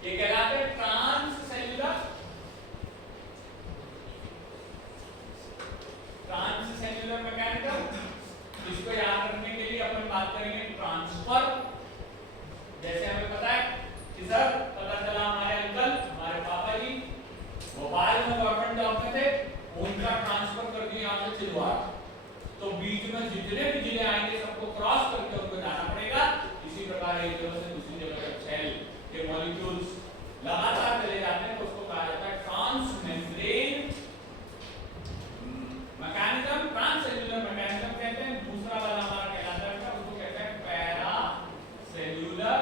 ये कहलाते हैं transcellular, transcellular mechanism. इसको याद रखने के लिए अपन बात करेंगे ट्रांसफर। जैसे हमें पता है कि सर पता चला हमारे अंकल, हमारे पापा जी भोपाल में गवर्नमेंट जॉब में थे, उनका ट्रांसफर कर दिया यहाँ से छिंदवाड़ा, तो बीच में जितने भी जिले आएंगे सबको क्रॉस करके उनको जाना पड़ेगा। इसी प्रकार एक जगह से दूसरी जगह तक सेल के मॉलिक्यूल्स लगातार चले जाते हैं, तो उसको कहा जाता है ट्रांसमेम्ब्रेन मैकेनिज्म, ट्रांससेल्युलर मैकेनिज्म कहते हैं। दूसरा वाला हमारा कहलाता है उसको कहते हैं para cellular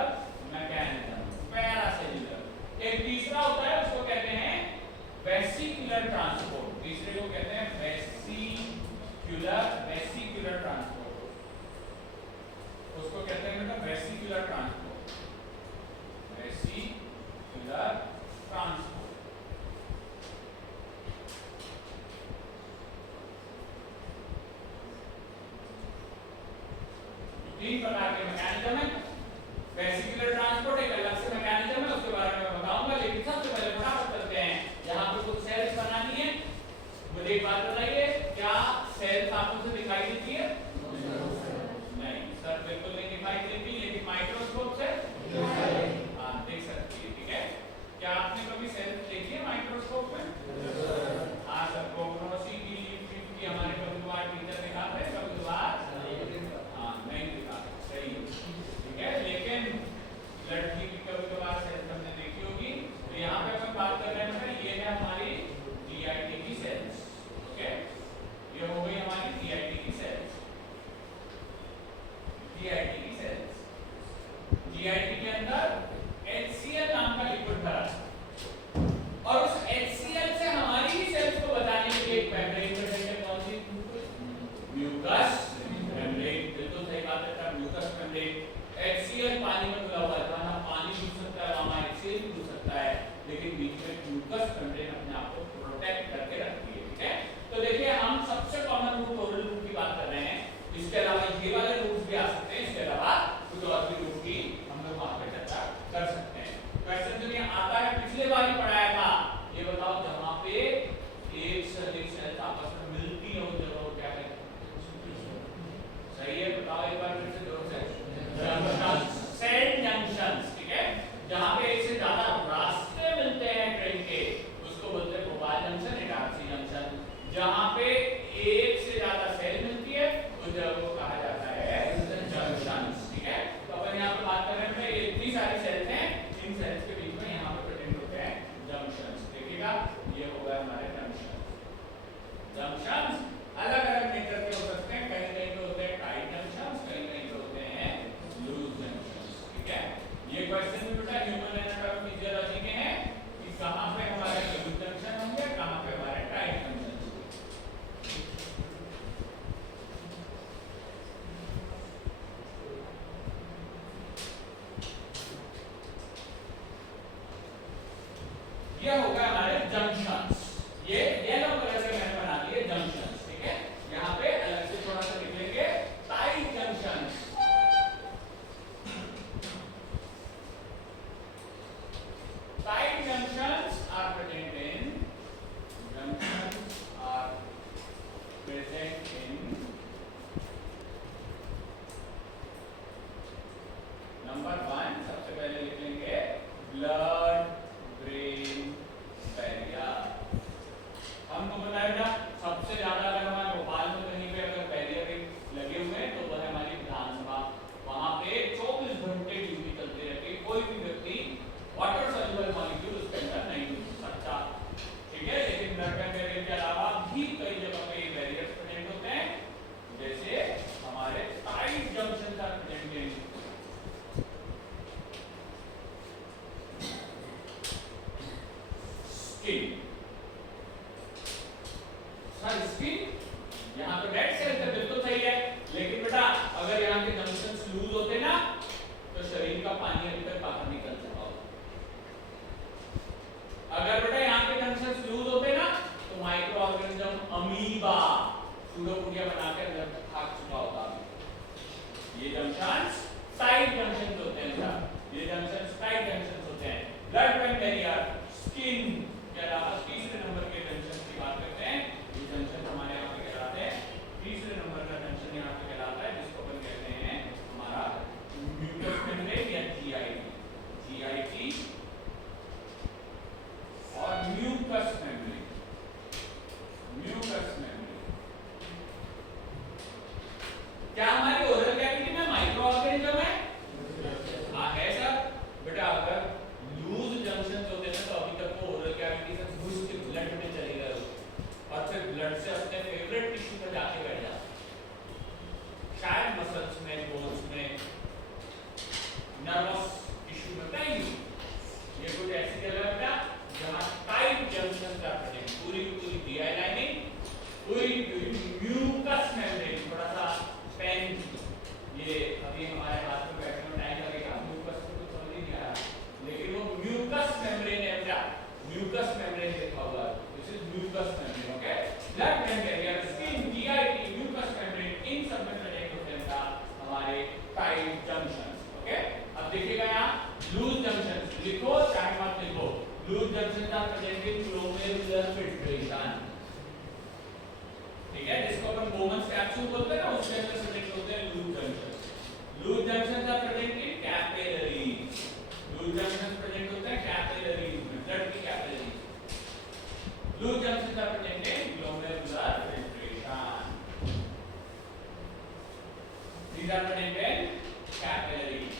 mechanism, para cellular. एक तीसरा होता है उसको कहते हैं वेसिकुलर ट्रांसपोर्ट, तीसरे को कहते हैं वेसिकुलर ट्रांसपोर्ट, उसको कहते हैं बेटा वेसिकुलर ट्रांसपोर्ट, वेसिकुलर ट्रांसपोर्ट। तीन प्रकार के मैकेनिज्म है। वेसिकुलर ट्रांसपोर्ट एक अलग से मैकेनिज्म है, उसके बारे में मैं बताऊंगा, लेकिन सबसे पहले फटाफट करते हैं। यहाँ पे कुछ सेल्स बनानी है, मुझे एक बात बताइए, क्या सेल्स आपको से दिखाई देती है? नहीं सर, बिल्कुल नहीं दिखाई देती, लेकिन माइक्रोस्कोप से हाँ देख सकती है, ठीक है। क्या आपने कभी सेल्स देखी है माइक्रोस्कोप में? हाँ सर, कोक्रोसी की हमारे कभी टीचर दिखाते हैं, कभी हाँ नहीं दिखाते, सही ठीक है। लेकिन लड़की की कभी सेल्स हमने देखी होगी। तो यहाँ पे हम बात कर रहे हैं, ये है हमारी GIT की सेल्स, ओके, ये हो गई हमारी GIT प्रेजेंट इन नंबर 1 सबसे पहले लिख लेंगे ब्लड ब्रेन बैरियर। हमको पता है बेटा सबसे ज्यादा अगर हमारे भोपाल में कहीं पे अगर बैरियर लगे हुए हैं तो वह है हमारी विधानसभा। वहां पे 24 घंटे ड्यूटी चलती रहती है, कोई भी व्यक्ति वाटर सॉल्युबल मॉलिक्यूल उसके अंदर नहीं घुस सकता, ठीक है। लेकिन ब्लड ब्रेन बैरियर के अलावा भी कई जगह पे बैरियर्स प्रेजेंट होते हैं, जैसे हमारे tight junction are present. Skin यहाँ पे डेड सेल तो बिल्कुल सही है, लेकिन बेटा अगर यहाँ के जंक्शंस लूज होते ना तो शरीर का पानी अभी तक बाहर निकल चुका होता। अगर बेटा यहाँ के जंक्शंस लूज होते ना तो माइक्रो ऑर्गेनिज्म अमीबा सूडोपोडिया बनाकर अंदर तक भाग चुका होता। ये जंक्शंस टाइट जंक्शंस होते हैं बेटा, ये जंक्शंस टाइट जंक्शंस होते हैं। ब्लड ब्रेन बैरियर स्किन के अलावा तीसरे नंबर के जंक्शन की बात करते हैं। ये जंक्शन हमारे यहाँ पे कहलाते हैं, तीसरे नंबर का जंक्शन यहाँ पे कहलाता है जिसको अपन कहते हैं हमारा म्यूकस मेम्ब्रेन या जीआईटी और म्यूकस मेम्ब्रेन। म्यूकस मेम्ब्रेन क्या हमारी ओरल कैविटी में माइक्रो ऑर्गेनिज्म है? हाँ है सर। बेटा अगर लूज जंक्शन होते हैं तो अभी तक वो ओरल कैविटी से घुस के ब्लड में चले गए और फिर ब्लड से अपने फेवरेट टिश्यू में जाके बैठ जाते, शायद मसल्स में, बोन्स में, नर्वस टिश्यू में, कहीं ये कुछ ऐसी जगह बेटा जहां टाइट जंक्शन का प्रेजेंट, पूरी पूरी डीआई लाइनिंग, पूरी म्यूकस मेम्ब्रेन। थोड़ा सा पेन ये अभी हमारे हाथ में बैठने में टाइम लगेगा, म्यूकस को तो समझ ही नहीं आ रहा, लेकिन वो म्यूकस मेम्ब्रेन है बेटा, म्यूकस मेम्ब्रेन लिखा हुआ है, this is mucous membrane. Okay, blood brain barrier, skin, GIT, mucous membrane, इन सब में प्रेजेंट होते हैं हमारे टाइट जंक्शंस। ओके, अब देखिएगा यहाँ लूज जंक्शंस लिखो चाहे मत लिखो, loose junctions are present in glomerular filtration, ठीक है, जिसको अपन बोमन्स कैप्सूल बोलते हैं ना, उसके अंदर प्रेजेंट होते हैं loose junctions. Loose junctions are present in capillaries, loose junctions present होते हैं कैपिलरीज में, ब्लड की capillaries. Loose junctions are present in glomerular filtration, these are present in capillaries।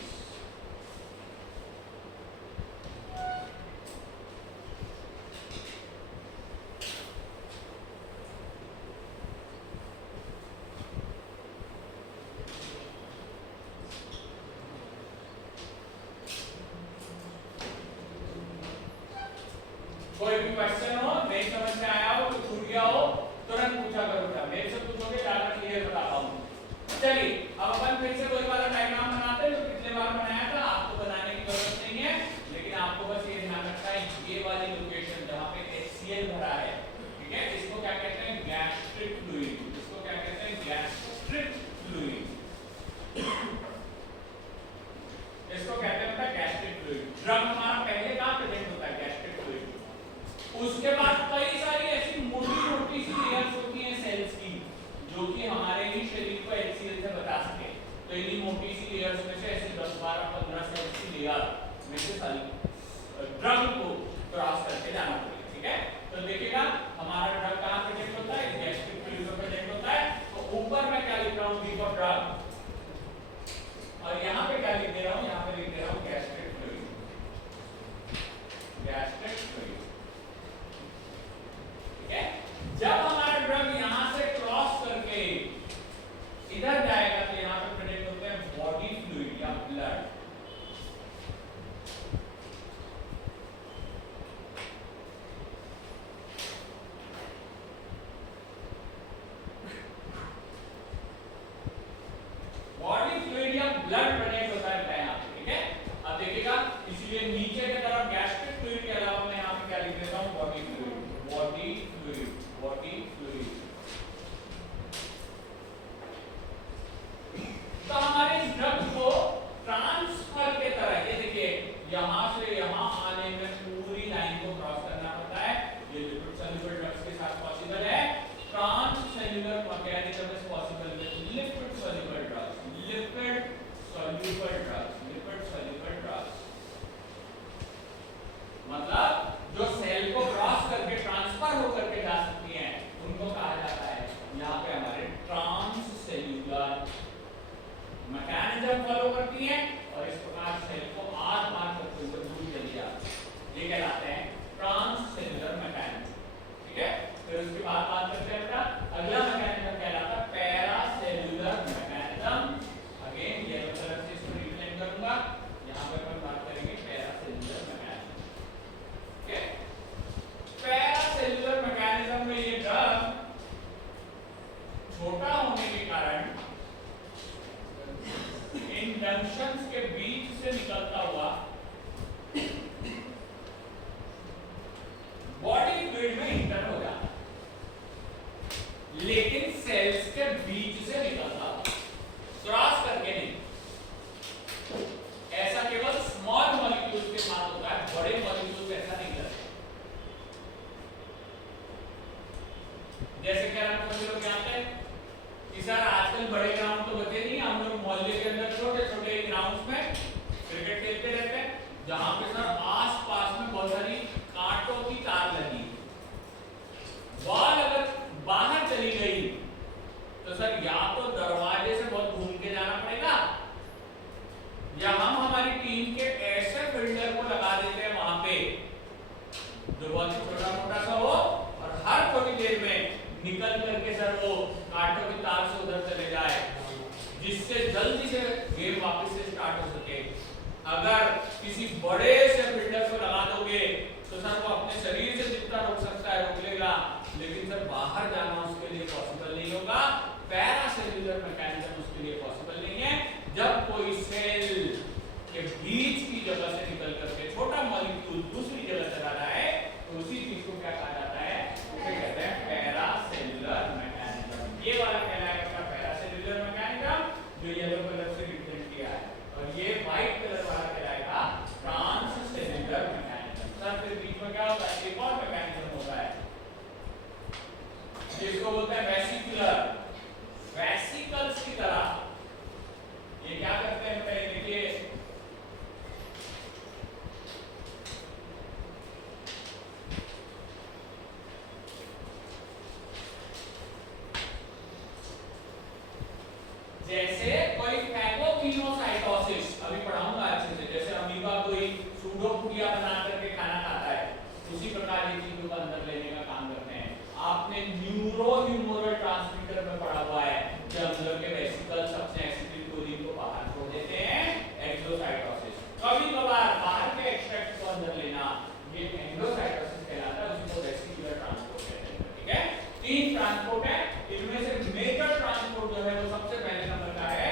कोई भी क्वेश्चन हो, नहीं समझ में आया हो, कुछ छूट गया हो, तुरंत पूछा करो बेटा, मेरे से पूछोगे ज्यादा क्लियर बता पाऊंगा। चलिए अब अपन फिर से कोई वाला डायग्राम बनाते हैं जो पिछले बार बनाया था, आपको बनाने की जरूरत नहीं है, लेकिन आपको बस ये ध्यान रखना है ये वाली लोकेशन जहां पे HCl भरा है, ठीक है, इसको क्या कहते हैं? Gastric fluid. इसको क्या कहते हैं? Gastric fluid. इसको कहते हैं बेटा गैस्ट्रिक फ्लूइड। ड्रग हमारा पहले कहां प्रेजेंट होता है? Gastric fluid. उसके बाद कई सारी ऐसी मोटी मोटी सी लेयर्स होती हैं सेल्स की जो कि हमारे ही शरीर को HCl से बचा सके, तो इन्हीं मोटी सी लेयर्स में से ऐसे 10 12 15 सेल्स की लेयर में से सारी ड्रग को क्रॉस करके जाना पड़ेगा, ठीक है। तो देखिएगा हमारा ड्रग कहां प्रेजेंट होता है? गैस्ट्रिक फ्लूइड में प्रेजेंट होता है। तो ऊपर मैं क्या लिख रहा हूं? डी फॉर ड्रग, और यहां पे क्या लिख दे रहा हूं? यहां पे लिख दे रहा हूं गैस्ट्रिक फ्लूइड, गैस्ट्रिक फ्लूइड, ठीक है। जब हमारा ड्रग यहां से क्रॉस करके इधर जाएगा तो यहां पे प्रेजेंट होते हैं बॉडी फ्लूइड या ब्लड। मैकेनिज्म फॉलो करती हैं और इस प्रकार सेल को आर पार करते हुए दूर चली जाती है। ये कहलाते हैं ट्रांससेल्युलर मैकेनिज्म। ठीक है, फिर उसके बाद बात करते हैं बेटा अगला मैकेनिज्म कहलाता है पैरासेल्युलर मैकेनिज्म। अगेन ये कलर से इसको रिप्रेजेंट करूंगा, यहां पे अपन बात करेंगे पैरासेल्युलर मैकेनिज्म। ठीक है, पैरासेल्युलर मैकेनिज्म में ये ड्रग छोटा होने के कारण इन जंक्शंस के बीच से निकलता हुआ बॉडी फ्लूइड में इंटर हो जाता है, लेकिन सेल्स के बीच से निकलता क्रॉस करके नहीं। ऐसा केवल स्मॉल मॉलिक्यूल्स के साथ होता है, बड़े मॉलिक्यूल्स ऐसा नहीं करते। जैसे क्या हम लोग जानते हैं कि सर आजकल बड़े ग्राउंड तो बचे नहीं, हम लोग मोहल्ले के अंदर छोटे छोटे ग्राउंड्स में क्रिकेट खेलते रहते हैं, जहां पे सर आस पास में बहुत सारी कांटों की तार लगी। बॉल अगर बाहर चली गई तो सर या तो दरवाजे से बहुत घूम के जाना पड़ेगा, या हम हमारी टीम के ऐसे फील्डर को लगा देते हैं वहां पे जो बहुत ही छोटा मोटा सा हो और हर थोड़ी देर में निकल करके सर वो कांटों की तार से उधर चले जाए, जिससे जल्दी से गेम वापस से स्टार्ट हो सके। अगर किसी बड़े से फील्डर को लगा दोगे तो सर वो अपने शरीर से जितना रोक सकता है रोक लेगा, लेकिन सर बाहर जाना उसके लिए पॉसिबल नहीं होगा। पैरासेल्युलर मैकेनिज्म उसके लिए पॉसिबल नहीं है। जब कोई सेल के बीच की जगह से निकल करके छोटा मॉलिक्यूल दूसरी जगह चला जाए तो उसी चीज को क्या कहा जाता है, उसे कहते हैं पैरासेल्युलर मैकेनिज्म। ये वाला कहलाएगा पैरासेल्युलर मैकेनिज्म जो येलो कलर से रिप्रेजेंट किया है, और ये व्हाइट कलर वाला कहलाएगा ट्रांससेल्युलर मैकेनिज्म। सर फिर बीच में क्या होता है, एक और मैकेनिज्म होता है जिसको बोलते हैं वेसिकुलर। वेसिकल्स की तरह ये क्या करते हैं बेटा, देखिए जैसे कोई फैगोपिनोसाइटोसिस अभी पढ़ाऊंगा अच्छे से, जैसे अमीबा कोई सूडोपोडिया बना करके खाना खाता है, उसी प्रकार ये चीजों को अंदर लेने का काम करते हैं। आपने न्यूरोह्यूमरल ट्रांसमीटर में पढ़ा हुआ है कि अंदर के वेसिकल सबसे एसिटिलकोलिन को बाहर छोड़ देते हैं, एक्सोसाइटोसिस। कभी कभार बाहर के एक्सट्रैक्ट को अंदर लेना, ये एंडोसाइटोसिस कहलाता है, उसको वेसिकुलर ट्रांसपोर्ट कहते हैं। ठीक है, तीन ट्रांसपोर्ट है, इनमें से मेजर ट्रांसपोर्ट जो है वो सबसे पहले नंबर का है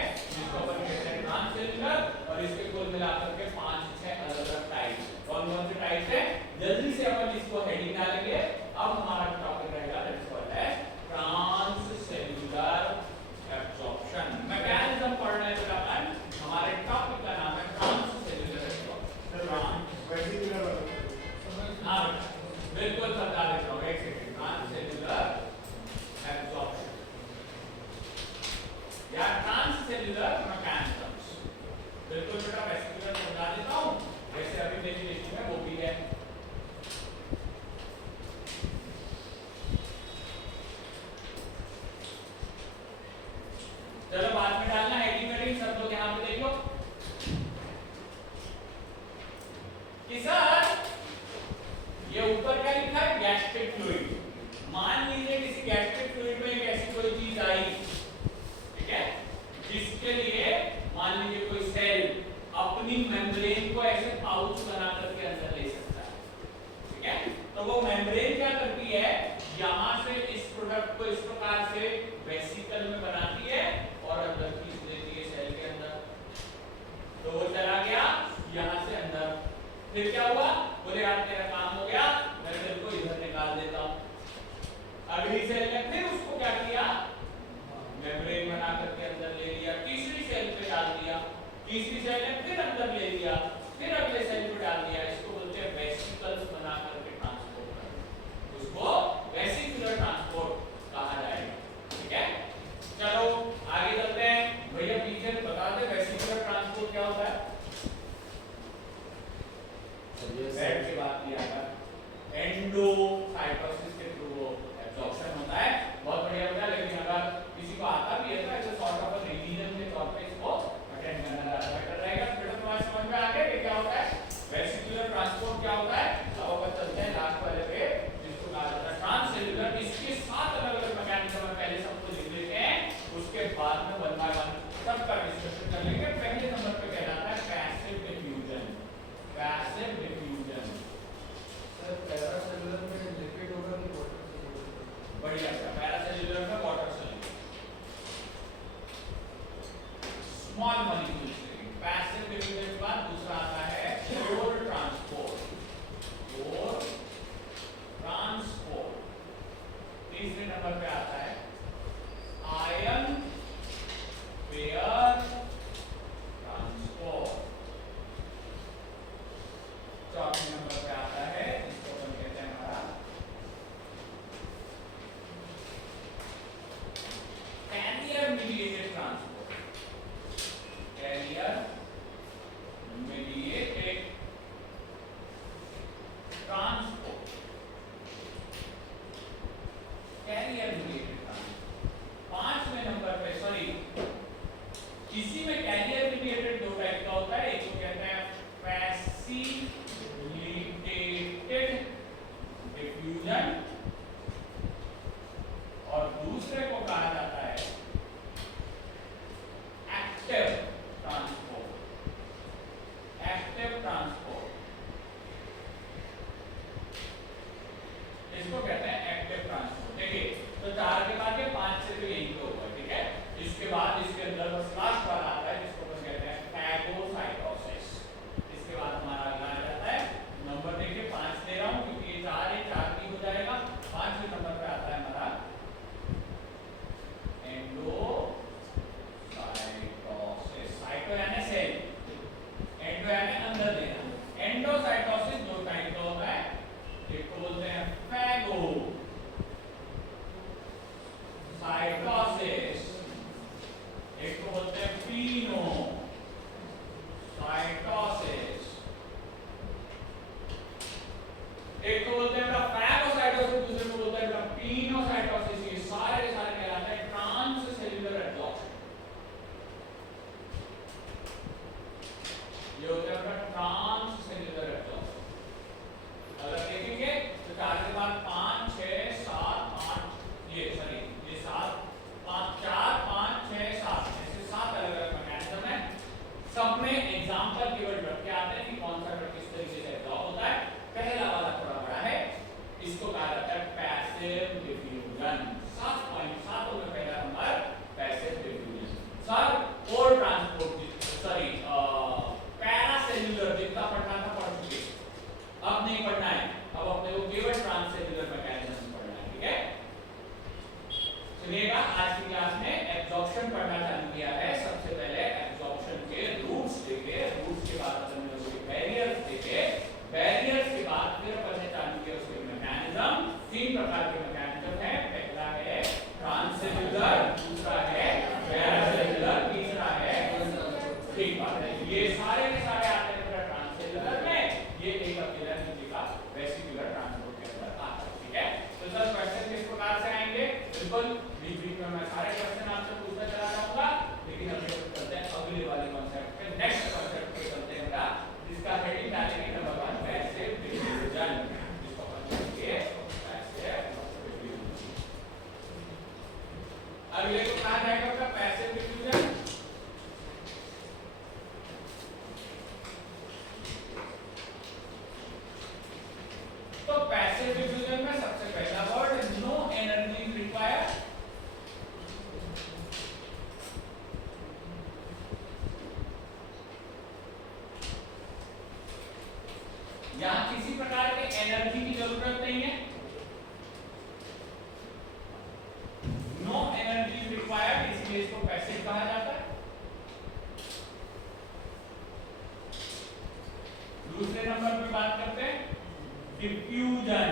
डिफ्यूजन।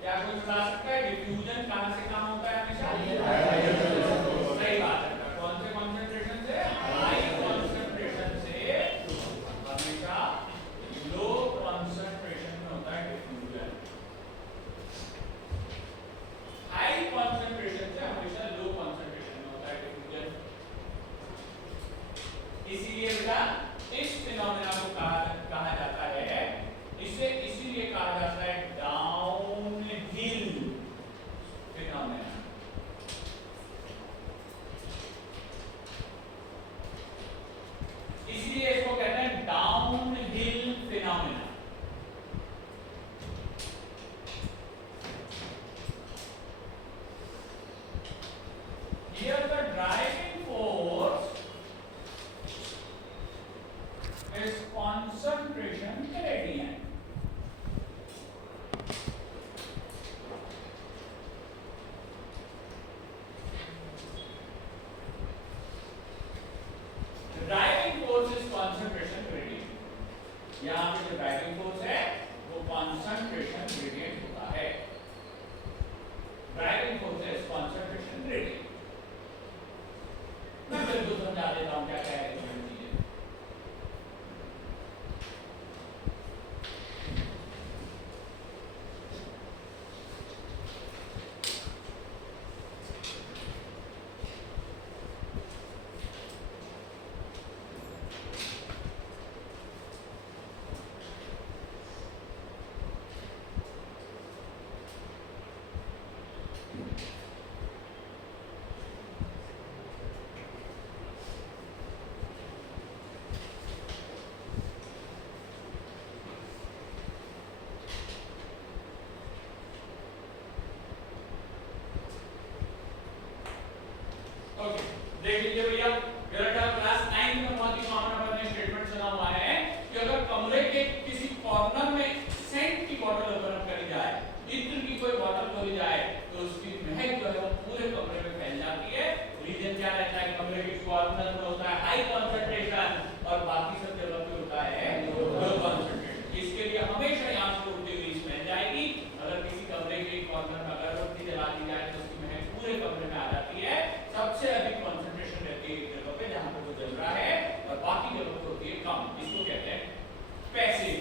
क्या कोई बता सकता है डिफ्यूजन कहां से कहां होता है हमेशा? सही बात है। कौन से कॉन्सेंट्रेशन से? हाई कॉन्सेंट्रेशन से हमेशा लो कॉन्सेंट्रेशन में होता है डिफ्यूजन। हाई कॉन्सेंट्रेशन से हमेशा लो कॉन्सेंट्रेशन में होता है डिफ्यूजन। इसीलिए बेटा इस फिनोमेना को कहा जाता है, इसे इसीलिए कहा जाता है डाउनहिल फिनोमेना। इसीलिए इसको कहते हैं downhill phenomena. Here the driving force is concentration gradient. The driving force is concentration gradient. यहाँ पे जो driving force है वो concentration gradient होता है। Driving force is concentration gradient. मैं बिल्कुल समझा देता हूँ क्या क्या है इसमें चीजें। ओके, देख लीजिए भैया, मेरा ख्याल क्लास 9 में बहुत ही कॉमन अपने स्टेटमेंट सुना हुआ है कि अगर कमरे के किसी कॉर्नर में सेंट की बोतल ओपन करी जाए, इत्र की कोई बोतल खोली जाए, तो उसकी महक जो है वो पूरे कमरे में फैल जाती है। रीजन क्या रहता है? कमरे के कॉर्नर में होता है हाई कंसंट्रेशन और बाकी सब जगह पे होता है लो कंसंट्रेशन। इसके लिए हमेशा यहाँ से उड़ती हुई स्मेल जाएगी। अगर किसी कमरे के कॉर्नर में अगरबत्ती जला दी जाए तो उसकी महक पूरे कमरे में आ जाती है। सबसे अधिक कंसंट्रेशन रहती है एक जगह पे जहां पे वो जल रहा है और बाकी जगह पे होती है कम। इसको कहते हैं पैसिव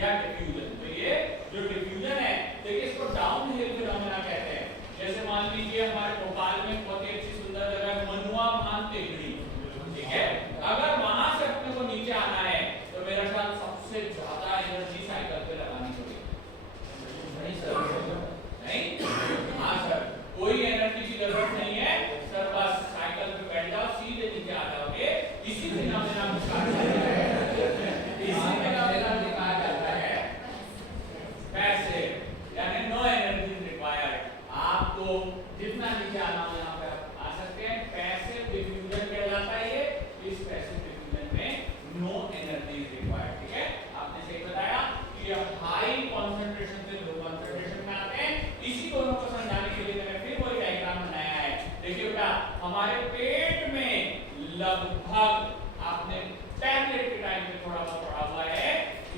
या डिफ्यूजन। तो ये जो डिफ्यूजन है, देखिए इसको डाउनहिल फिनोमेना कहते हैं। जैसे मान लीजिए हमारे भोपाल में बहुत ही अच्छी सुंदर जगह है मनुआ भान टेकड़ी, ठीक है? अगर वहां से अपने को नीचे आना है तो मेरा ख्याल सबसे ज्यादा एनर्जी साइकिल पे लगानी पड़ेगी। नहीं सर, नहीं, हाँ सर, कोई एनर्जी की जरूरत नहीं है सर, बस साइकिल पे बैठ जाओ, सीधे नीचे आ जाओगे। इसी फिनोमेना को कहा जाता है पैसिव, यानी नो एनर्जी रिक्वायर्ड। आपको जितना नीचे आना हो यहाँ पे आप आ सकते हैं। पैसिव डिफ्यूजन कहलाता है ये। इस पैसिव डिफ्यूजन में नो एनर्जी रिक्वायर्ड, ठीक है? आपने सही बताया कि ये हाई कंसंट्रेशन से लो कंसंट्रेशन में आते हैं। इसी दोनों को समझाने के लिए मैंने फिर वही डायग्राम बनाया है। देखिए बेटा, हमारे पेट में लगभग आपने टैबलेट के टाइम पे थोड़ा सा पढ़ा हुआ है,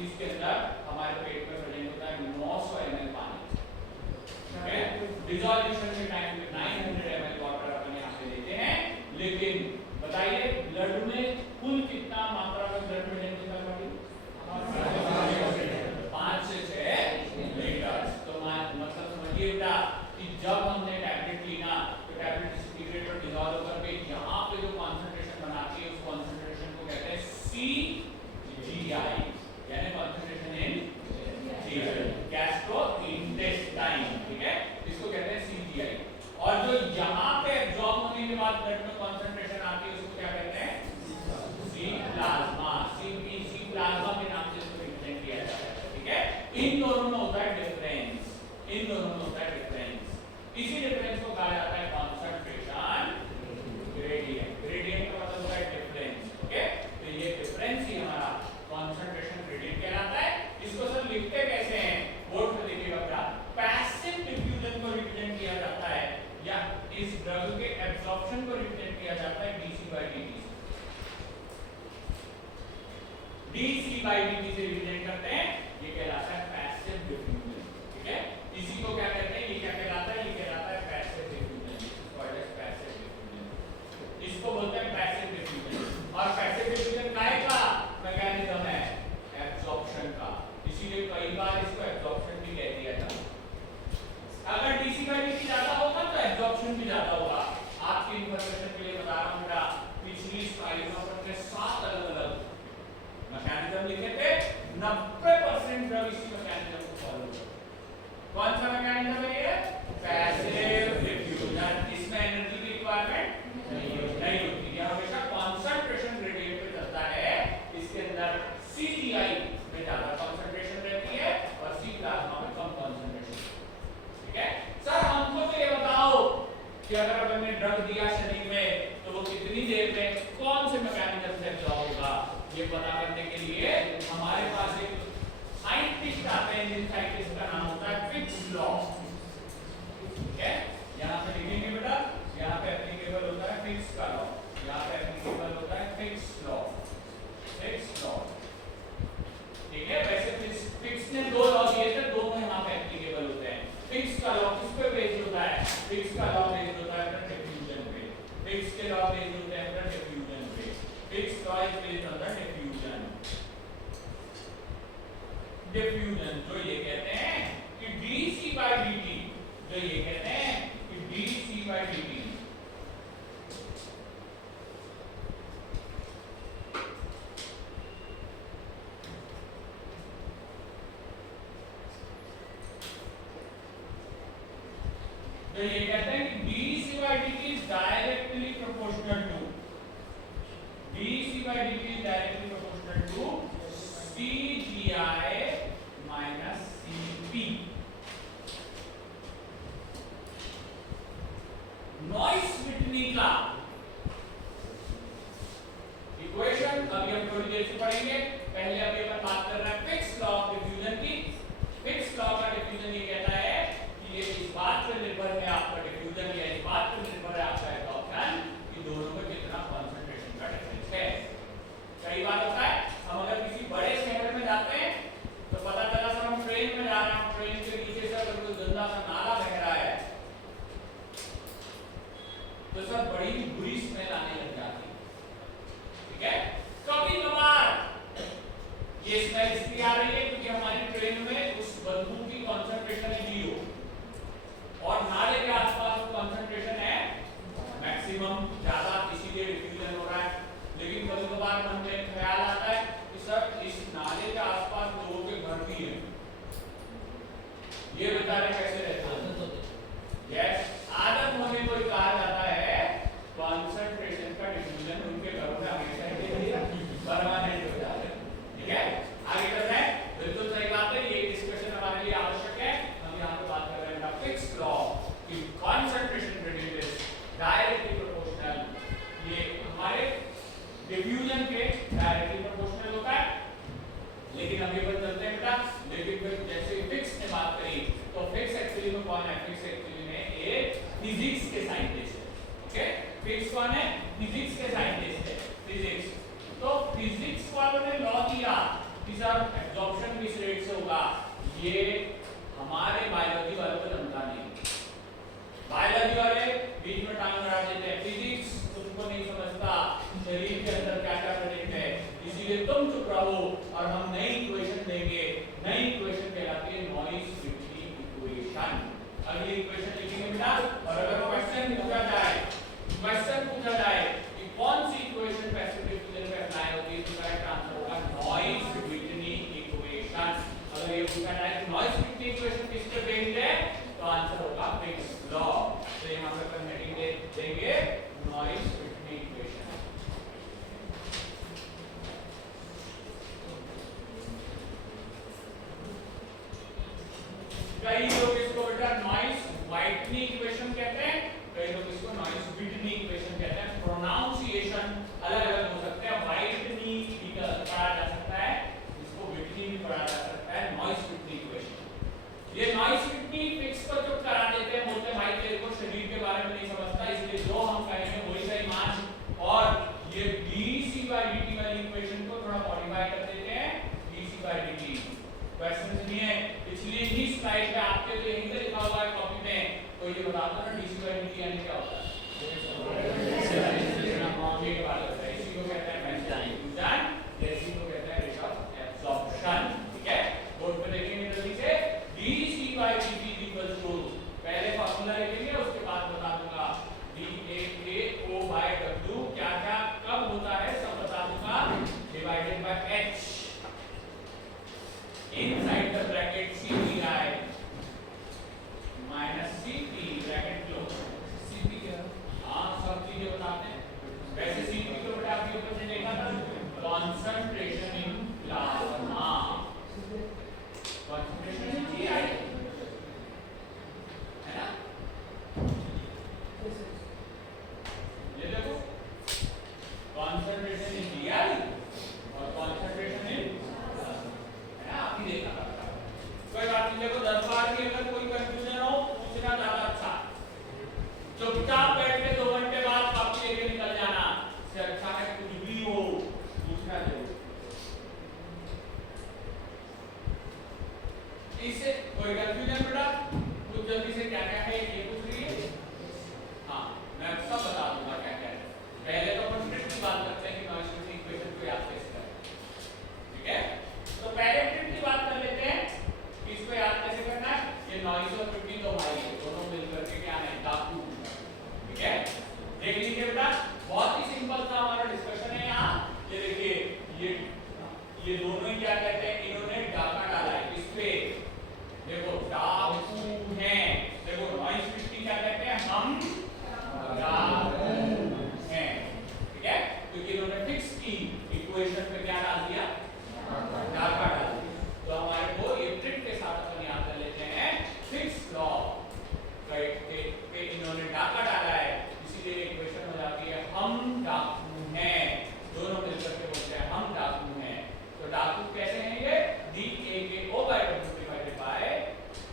इसके अंदर हमारे पेट में प्रेजेंट होता है 900 ml पानी, ठीक है? डिसोल्यूशन के टाइम पे 900 ml वाटर अपन यहाँ पे लेते हैं। लेकिन बताइए ब्लड में कुल कितना मात्रा में ब्लड प्रेजेंट होता है? 5 से 6 लीटर। तो मतलब समझिए बेटा कि जब हमने टैबलेट ली ना, तो टैबलेट डिसइंटीग्रेट और डिसॉल्व होकर के यहाँ पे जो कंसंट्रेशन बनाती है उस कंसंट्रेशन को कहते हैं CGI, यानी कंसंट्रेशन इन GI, गैस्ट्रोइंटेस्टाइन, ठीक है? इसको कहते हैं CGI। और जो यहाँ पे एब्जॉर्ब होने के बाद ब्लड में कंसंट्रेशन आती है उसको क्या कहते हैं? C plasma. C प्लाज्मा के नाम से इसको रिप्रेजेंट किया जाता है, ठीक है? इन दोनों में होता है डिफरेंस, इन दोनों में होता है डिफरेंस। इसी डिफरेंस को कहा जाता है कंसंट्रेशन ग्रेडियंट। ग्रेडियंट का मतलब होता है डिफरेंस, ओके? तो ये डिफरेंस ही हमारा कंसंट्रेशन बाई dt से रिप्रेजेंट करते हैं, ये कहलाता है पैसिव डिफ्यूजन। ठीक है, इसी को क्या कहते हैं, ये क्या कहलाता है, ये कहलाता है पैसिव डिफ्यूजन। इसको बोलते हैं पैसिव डिफ्यूजन। और पैसिव डिफ्यूजन काहे का मैकेनिज्म है, एब्जॉर्प्शन का, इसीलिए कई बार इसको एब्जॉर्प्शन भी कह दिया जाता है। अगर डीसी बाई dt ज्यादा होगा तो एब्जॉर्प्शन भी ज्यादा होगा। आपकी इंफॉर्मेशन के लिए बता रहा हूं बेटा, पिछली स्लाइड में अपन ने 7 अलग-अलग मैकेनिज्म लिखे थे, 90% ड्रग इसी मैकेनिज्म को फॉलो करते। कौन सा मैकेनिज्म है ये, पैसिव डिफ्यूजन। इसमें एनर्जी की रिक्वायरमेंट नहीं होती, यह हमेशा कंसंट्रेशन ग्रेडियंट पे चलता है। इसके अंदर CDI में ज्यादा कंसंट्रेशन रहती है और C प्लाज्मा में कम कंसंट्रेशन। ठीक है सर, हमको तो ये बताओ कि अगर अपन ने ड्रग दिया शरीर में तो वो कितनी देर में कौन से मैकेनिज्म से एब्जॉर्ब होगा, ये पता करने के लिए हमारे पास एक साइंटिस्ट आते हैं, जिन साइंटिस्ट का नाम होता है फिक्स लॉ। ठीक है, यहाँ पे लिखेंगे बेटा, यहाँ पे एप्लीकेबल होता है फिक्स का लॉ, यहाँ पे एप्लीकेबल होता है फिक्स लॉ, फिक्स लॉ। ठीक है, वैसे फिक्स ने 2 लॉ दिए थे, दोनों यहाँ पे एप्लीकेबल होते हैं। फिक्स का लॉ किस पे बेस्ड होता है, फिक्स का लॉ बेस्ड होता है डिफ्यूजन पे, फिक्स के लॉ बेस्ड होते हैं डिफ्यूजन पे, fix law is based on the diffusion. Diffusion जो ये कहते हैं कि dc by dt, जो ये कहते हैं कि dc by dt तो ये कहते हैं कि dc by dt is directly proportional to CGI minus CP। Noise Whitney का इक्वेशन अभी हम थोड़ी देर से पढ़ेंगे। पहले अभी अपन बात कर रहे हैं फिक्स लॉ ऑफ डिफ्यूजन की। फिक्स लॉ का डिफ्यूजन ये कहता है कि ये इस बात पर निर्भर है आपका डिफ्यूजन, या इस बात पर निर्भर है आपका एब्जॉर्प्शन कि दोनों में कितना कंसंट्रेशन का डिफरेंस है। कई बार होता है हम अगर किसी बड़े शहर में जाते हैं तो पता चला सर हम ट्रेन में जा रहे हैं, ट्रेन के नीचे से अगर कोई गंदा सा नाला बह रहा है तो सर बड़ी बुरी स्मेल आने लग जाती है। ठीक है, कभी कभार ये स्मेल इसलिए आ रही है क्योंकि हमारी ट्रेन में उस बदबू की कंसंट्रेशन है 0 और नाले के आसपास कंसंट्रेशन है मैक्सिमम ज्यादा, इसीलिए डिफ्यूजन हो रहा है। लेकिन कभी कभार मन में ख्याल आता है कि सर इस नाले के आसपास लोगों के घर भी हैं, ये बेचारे कैसे रहते हैं। यस, आदत होने को कहा जाता है कंसंट्रेशन का डिफ्यूजन उनके घरों में हमेशा परमानेंट हो जाता है। ठीक है, आगे बढ़ते हैं। बिल्कुल सही बात है, ये डिस्कशन हमारे लिए आवश्यक है। हम यहाँ पे बात कर रहे हैं फिक्स लॉ कि concentration gradient is directly proportional. ये हमारे डिफ्यूजन के डायरेक्टली प्रोपोर्शनल होता है। लेकिन अभी अपन चलते हैं बेटा, लेकिन फिर जैसे फिक्स ने बात करी तो फिक्स एक्चुअली में कौन है, फिक्स एक्चुअली में एक फिजिक्स के साइंटिस्ट है। ओके, फिक्स कौन है, फिजिक्स के साइंटिस्ट है, फिजिक्स। तो फिजिक्स वालों ने लॉ दिया कि सर एब्जॉर्प्शन किस रेट से होगा, ये हमारे बायोलॉजी वालों को जमता नहीं। बायोलॉजी वाले बीच में टांग अड़ा देते हैं, फिजिक्स तुमको नहीं समझता शरीर के अंदर क्या क्या प्रोडक्ट है, इसीलिए तुम चुप रहो और हम नई इक्वेशन देंगे। नई इक्वेशन कहलाती है नॉइस व्हिटनी इक्वेशन। अगली इक्वेशन लिखेंगे बेटा, और अगर क्वेश्चन पूछा जाए कि कौन सी इक्वेशन पैसिव डिफ्यूजन में अप्लाई होती है, तो करेक्ट आंसर होगा नॉइस व्हिटनी इक्वेशन। अगर ये पूछा जाए कि नॉइस व्हिटनी इक्वेशन किस पे बेस्ड है, तो आंसर होगा फिक्स लॉ। तो यहां पे अपन हेडिंग देंगे नॉइस व्हिटनी इक्वेशन। कई लोग इसको बेटा नॉइस व्हाइट कोई ये बता दो ना डीसी बाई डीटी यानी क्या होता है? एक बात होता है, इसी को कहते हैं मैक्सिमम डिफ्यूजन, इसी को कहते हैं रेट ऑफ एब्जॉर्प्शन। ठीक है, बोर्ड पे देखेंगे जल्दी से dC by dt equals to, पहले फार्मूला लिखेंगे उसके बाद बता दूंगा dA by W क्या क्या कब होता है सब बता दूंगा, divided by h inside the bracket CPI minus CP bracket close. CP क्या? हाँ सब चीजें बताते हैं। वैसे CP तो बेटा आपके ऊपर से देखा था, concentration in plasma, concentration in GI है ना? ये देखो concentration in GI और concentration in आप ही देखा था। कोई बात नहीं, देखो 10 बार भी अगर कोई कंफ्यूजन हो पूछना ज्यादा अच्छा, चुपचाप बैठ के 2 घंटे बाद कॉपी लेके निकल जाना, से अच्छा है कुछ भी हो पूछना जरूर। इससे कोई कंफ्यूजन बेटा कुछ जल्दी से क्या क्या है ये पूछ रही है। हाँ मैं सब बता दूंगा क्या क्या है। पहले तो अपन स्ट्रिक्ट की बात करते हैं कि नॉइस फिल्टरिंग इक्वेशन को याद कैसे करें। ठीक है, तो पहले फिल्टर की बात कर लेते हैं, इसको याद कैसे करना है। ये नॉइस और फिल्टरिंग तो भाई है, दोनों मिलकर के क्या है डाकू। ठीक है, देख लीजिए बेटा बहुत ही सिंपल सा हमारा डिस्कशन है यहाँ। ये देखिए ये दोनों ही क्या कहते हैं, इन्होंने डाका डाला है इस पे, देखो डाकू है। देखो नॉइस फिल्टरिंग क्या कहते हैं, हम डाकू हैं। ठीक है, क्योंकि इन्होंने फिक्स की इक्वेशन पे क्या डाल दिया, डाका डाल दिया। तो हमारे को ये ट्रिक के साथ अपन याद कर लेते हैं, फिक्स लॉ पे इन्होंने डाका डाला है, इसीलिए इक्वेशन हो जाती है हम डाकू हैं। दोनों मिलकर के बोलते हैं हम डाकू हैं। तो डाकू कैसे हैं ये, DAKO by W divided by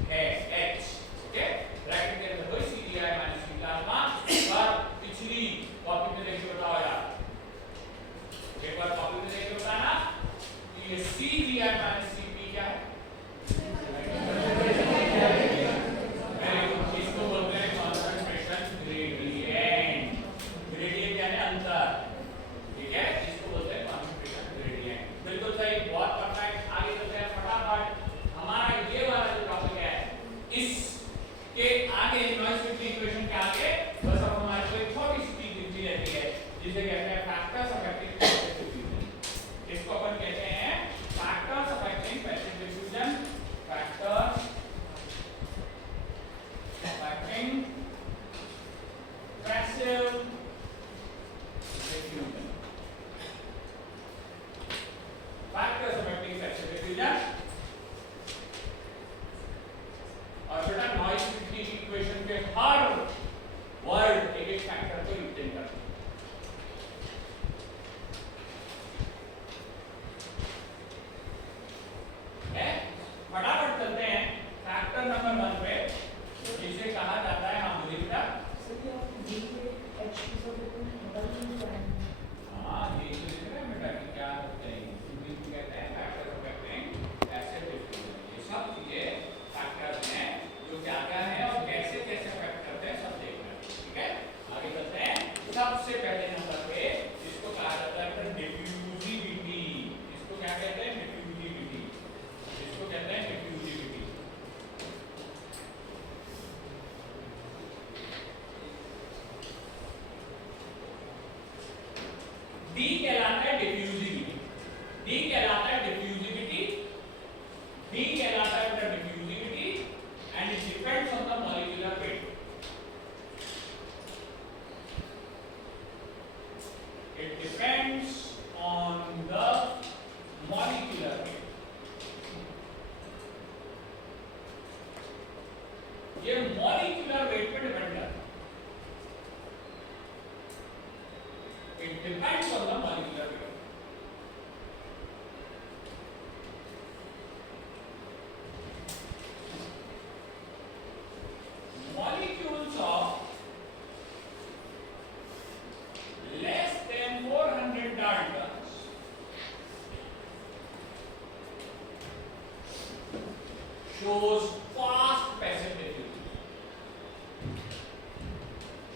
है H। ओके, ब्रैकेट के अंदर वही CPI माइनस C प्लाज्मा। पर पिछली कॉपी में देख के बताओ यार, एक बार कॉपी में देख के बताना ये CPI माइनस CP क्या है। इसको बोलते हैं कॉन्सेंट्रेशन ग्रेडियंट। ग्रेडियंट यानी अंतर। ठीक है, इसको बोलते हैं कॉन्सेंट्रेशन ग्रेडियंट। बिल्कुल सही, बहुत परफेक्ट। आगे चलते हैं फटाफट। हमारा ये वाला जो टॉपिक है, इसके आगे नॉइस फिल्टरिंग इक्वेशन के आगे बस अब हमारे को एक छोटी सी चीज दिखती रहती है जिसे कहते हैं फैक्टर्स अफेक्टिंग पैसिव डिफ्यूजन। इसको अपन कहते हैं factors affecting passive diffusion. Factors affecting passive diffusion. Factors affecting passive diffusion. और बेटा नॉइस फिल्टरिंग इक्वेशन के हर वर्ड एक एक फैक्टर को रिप्रेजेंट करते हैं।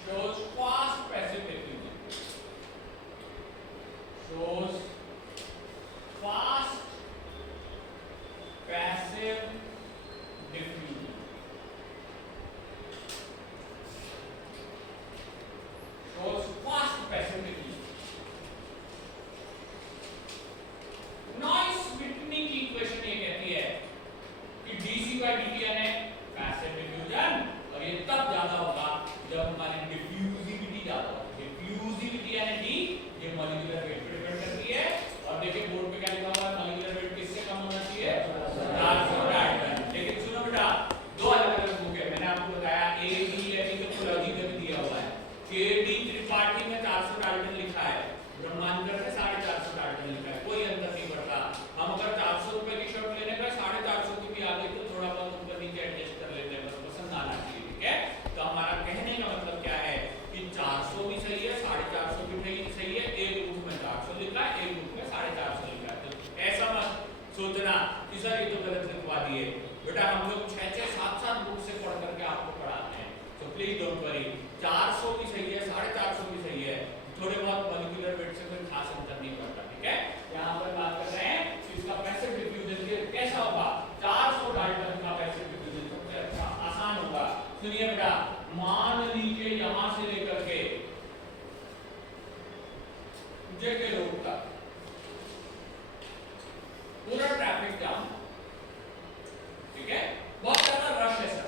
shows fast passive diffusion, shows fast passive diffusion, shows fast passive diffusion. Noise Whitney की equation ये कहती है कि dc by dt यानी पैसिव डिफ्यूजन, और ये तब ज्यादा होगा जब हमारी डिफ्यूजिविटी ज्यादा हो। डिफ्यूजिविटी यानी d, ये मॉलिक्यूलर वेट पर डिपेंड करती है। और देखिए बोर्ड पे क्या लिखा हुआ है, मॉलिक्यूलर वेट किससे कम होना चाहिए, 400 डाल्टन। लेकिन सुनो बेटा, दो अलग अलग बुक है, मैंने आपको बताया ADME तो कोलॉजी में भी दिया हुआ है, KD त्रिपाठी में 400 डाल्टन लिखा है, ब्रह्मांकर में 450 डाल्टन लिखा है, कोई अंतर नहीं पड़ता। हम अगर 400 रुपए की शर्ट लेने का 450 की भी आ गई तो थोड़ा बहुत ऊपर नीचे एडजस्ट कर लेते हैं, बस पसंद आना चाहिए, ठीक है। तो हमारा कहने का मतलब क्या है कि 400 भी सही है, 450 भी सही है, एक बुक में 400 लिखा है, एक बुक में 450 लिखा है। तो ऐसा मत सोचना कि सर ये तो गलत लिखवा दिए, बेटा हम लोग 6-6, 7-7 बुक से पढ़ करके आपको पढ़ाते हैं, तो प्लीज डोंट वरी। 400 भी सही है, 450 भी सही है, थोड़े बहुत मॉलिक्यूलर वेट से कोई खास अंतर नहीं पड़ता, ठीक है। यहाँ पर बात कर रहे हैं इसका पैसिव डिफ्यूजन कैसा होगा, 400 डाल्टन का पैसिव डिफ्यूजन सबसे अच्छा आसान होगा। सुनिए बेटा, मान लीजिए यहां से लेकर के जेके रोड तक पूरा ट्रैफिक जाम, ठीक है, बहुत ज्यादा रश है सर।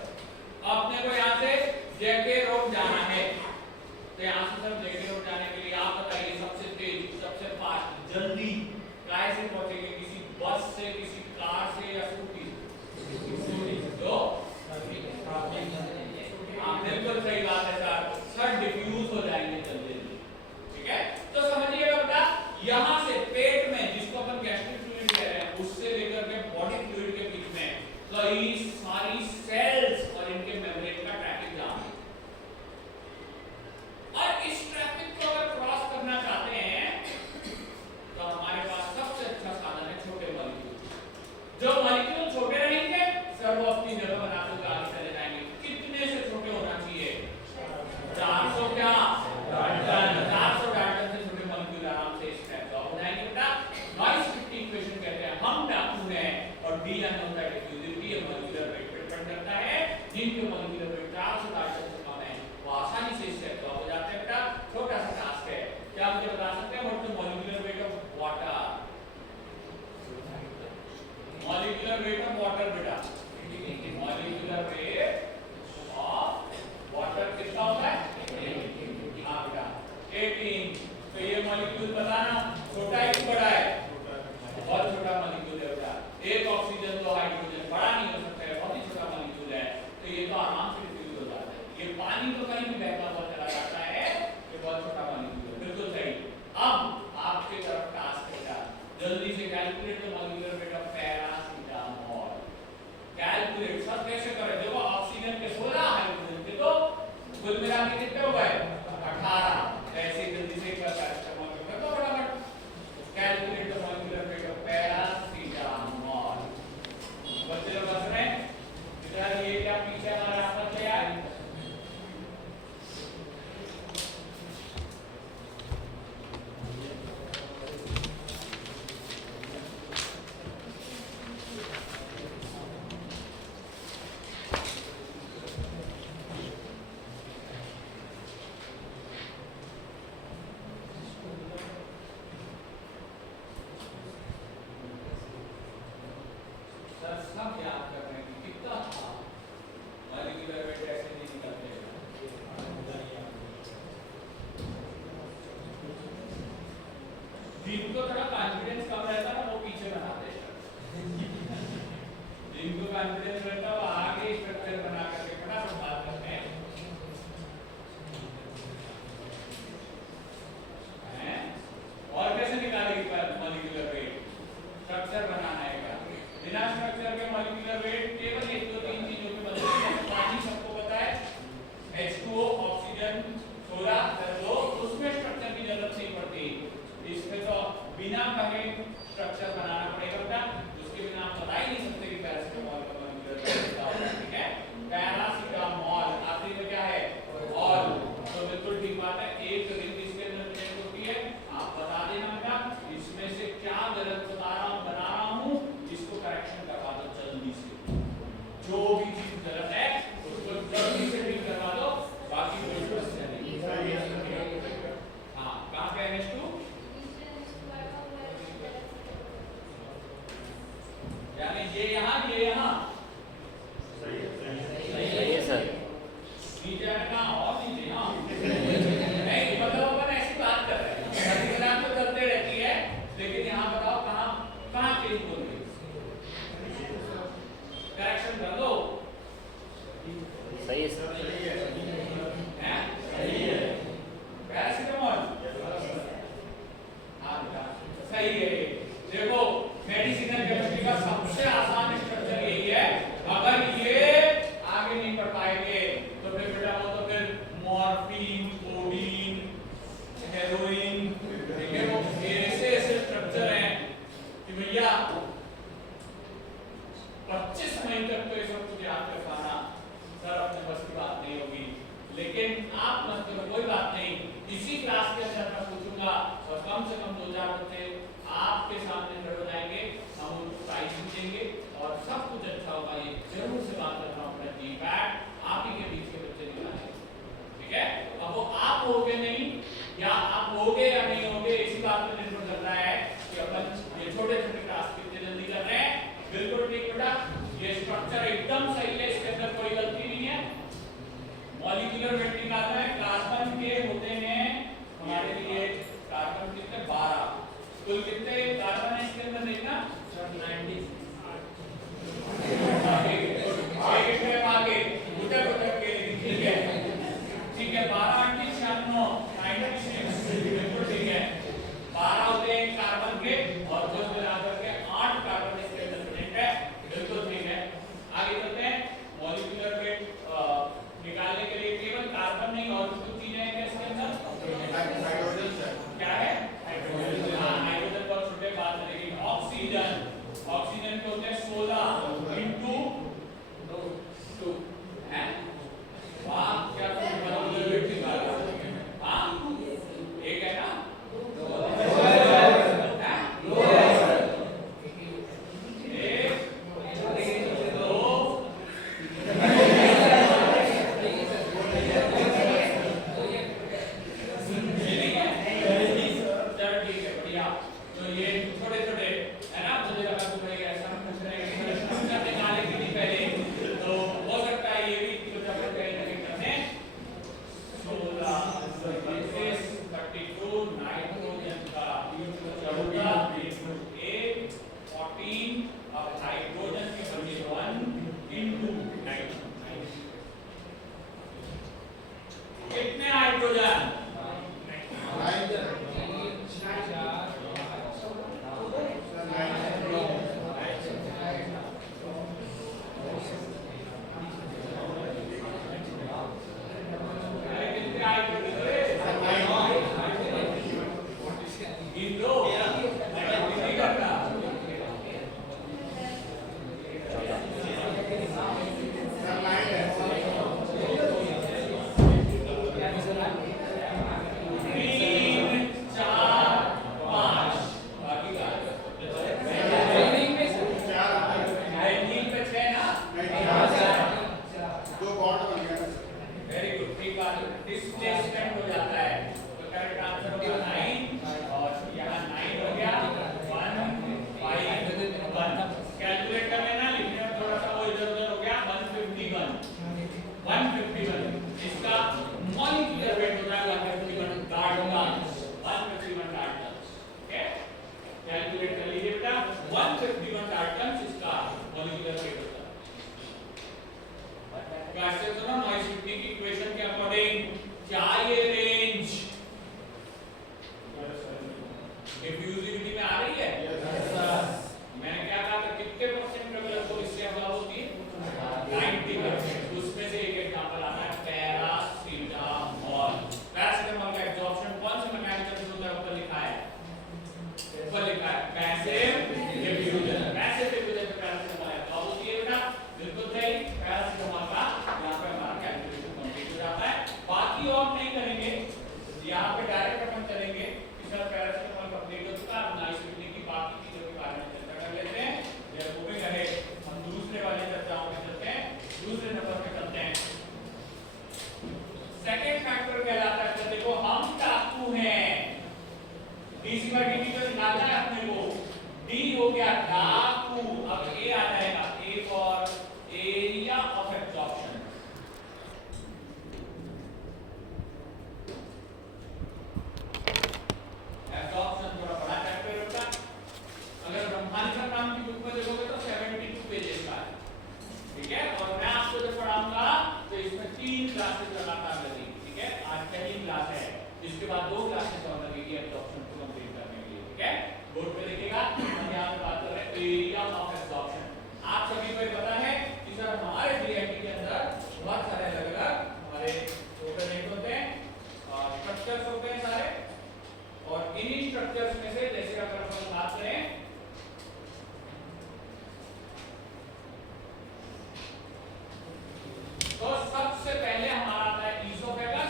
आपने को यहाँ से जेके रोड जाना है, तो यहाँ से सर जेके रोड जाने के लिए आप बताइए सबसे तेज, सबसे फास्ट, जल्दी काय से पहुंचेंगे, किसी बस से, किसी कार से या स्कूटी से? तो बिल्कुल सही बात है सर, सर डिफ्यूज हो जाएंगे जल्दी, ठीक है। तो समझिएगा बेटा, यहाँ से पेट में, जिसको अपन गैस्ट्रिक फ्लूइड कह रहे हैं, उससे लेकर के बॉडी फ्लूइड के बीच में कई सारी सेल्स और इनके मेम्ब्रेन का ट्रैफिक जाम है। और इस ट्रैफिक को अगर क्रॉस करना चाहते हैं तो हमारे पास सबसे अच्छा साधन है छोटे मॉलिक्यूल। जो मॉलिक्यूल छोटे रहेंगे सर वो अपनी जगह बना के आगे चले जाएंगे। कितने से छोटे होना चाहिए, 400 क्या डाल्टन, 400 डाल्टन से छोटे मॉलिक्यूल आराम से स्ट्रेच हो जाएंगे बेटा। नॉइस व्हिटनी इक्वेशन कहते हैं हम डाकू हैं, और डी अननोन का डिफ्यूजिविटी मॉलिक्यूलर वेट पर डिपेंड करता है। जिनके मॉलिक्यूलर वेट 400 डाल्टन से कम है वो आसानी से स्ट्रेच हो जाते हैं बेटा। छोटा सा टास्क है, क्या मुझे बता सकते हैं what is molecular weight of water? Molecular weight of water बेटा, मॉलिक्यूलर वेट ऑफ वाटर कितना होता है? हाँ बेटा 18। तो ये मॉलिक्यूल बताना छोटा है कि बड़ा है? बहुत छोटा मॉलिक्यूल है बेटा, एक ऑक्सीजन दो हाइड्रोजन, बड़ा नहीं हो सकता है, बहुत ही छोटा मॉलिक्यूल है। तो ये तो आराम से डिफ्यूज हो जाता है। ये पानी तो कहीं भी बहता हुआ चला जाता है, ये बहुत छोटा मॉलिक्यूल है, बिल्कुल सही। अब आपके तरफ टास्क है, जल्दी से calculate the molecular weight of paracetamol. Calculate सब कैसे करें, देखो ऑक्सीजन के 16, हाइड्रोजन के 2, कुल मिला के कितने हो गए 18। ऐसे जल्दी से एक बार पैरासीटामोल कर दो फटाफट। Calculate the molecular weight of paracetamol. बच्चे लोग बस रहे हैं इधर, ये क्या पीछे हमारा रास्ता तैयार। लेकिन आप मत करो, कोई बात नहीं, इसी क्लास के अंदर मैं पूछूंगा और कम से कम 2-4 बच्चे आपके सामने खड़े हो जाएंगे, हम उनको प्राइज देंगे और सब कुछ अच्छा होगा। ये जरूर से बात कर रहा हूँ, अपना जीपैट आप ही के बीच के बच्चे निकालेंगे, ठीक है। अब वो आप होगे नहीं या आप होगे या नहीं होगे, इसी बात पर निर्भर कर रहा है कि अपन ये छोटे छोटे टास्क कितने जल्दी कर रहे हैं। बिल्कुल ठीक बेटा, ये स्ट्रक्चर एकदम सही है, इसके अंदर कोई गलती नहीं है। मॉलिक्यूलर वेट निकालना है, कार्बन के होते हैं हमारे लिए, कार्बन कितने 12, कुल कितने कार्बन है इसके अंदर देखना 90, आगे आगे उधर उधर के, ठीक है ठीक है, 12 8 96 बिल्कुल ठीक है। 12 होते हैं कार्बन के और कुल मिलाकर के 8 कार्बन इसके अंदर प्रेजेंट है, बिल्कुल ठीक है। आगे चलते हैं, मॉलिक्यूलर वेट निकालने के लिए केवल कार्बन नहीं और कुछ चीजें हैं इसके अंदर, हाइड्रोजन क्या है, हाइड्रोजन, हां हाइड्रोजन पर छोटे बात करेंगे। ऑक्सीजन, ऑक्सीजन के होते हैं 16 इनटू 2 है, वाह क्या मॉलिक्यूलर वेट निकाल रहा है, हां एक है ना, तो सबसे पहले हमारा आता है ईसोफेगस।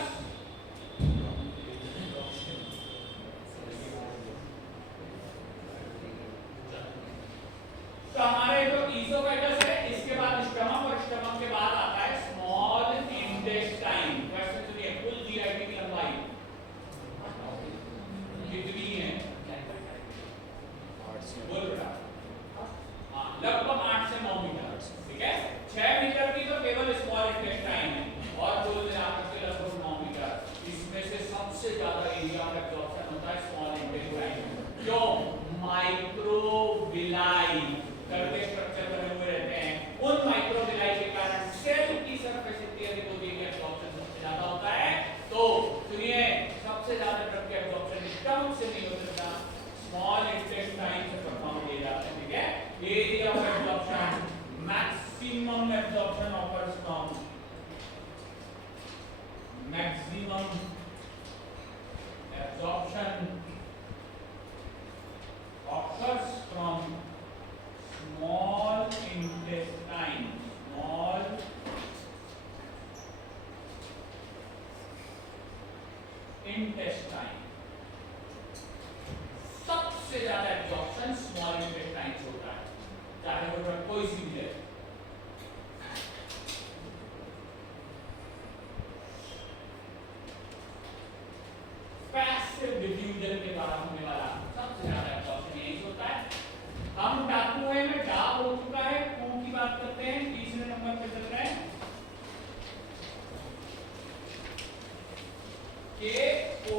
इंटेस्टाइन। सबसे ज्यादा एब्जॉर्प्शन स्मॉल इंटेस्टाइन से होता है, चाहे वो ड्रग कोई सी भी ले। पैसिव डिफ्यूजन के द्वारा होने वाला सबसे ज्यादा एब्जॉर्प्शन यही होता है। हम धातु है में डा हो चुका है, कू की बात करते हैं, तीसरे नंबर पे चल रहे हैं। के ओ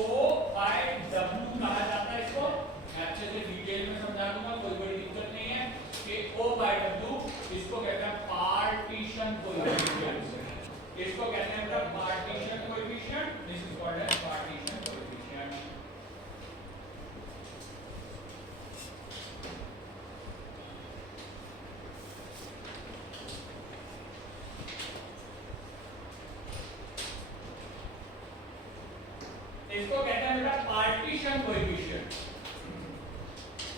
बाय डब्ल्यू कहा जाता है इसको, मैं अच्छे से डिटेल में समझा दूंगा, कोई बड़ी दिक्कत नहीं है। के ओ बाय डब्ल्यू इसको कहते हैं पार्टीशन कोएफिशिएंट, इसको कहते हैं मतलब partition coefficient, this is called as partition coefficient. इसको कहते हैं बेटा पार्टीशन कोएफिशिएंट।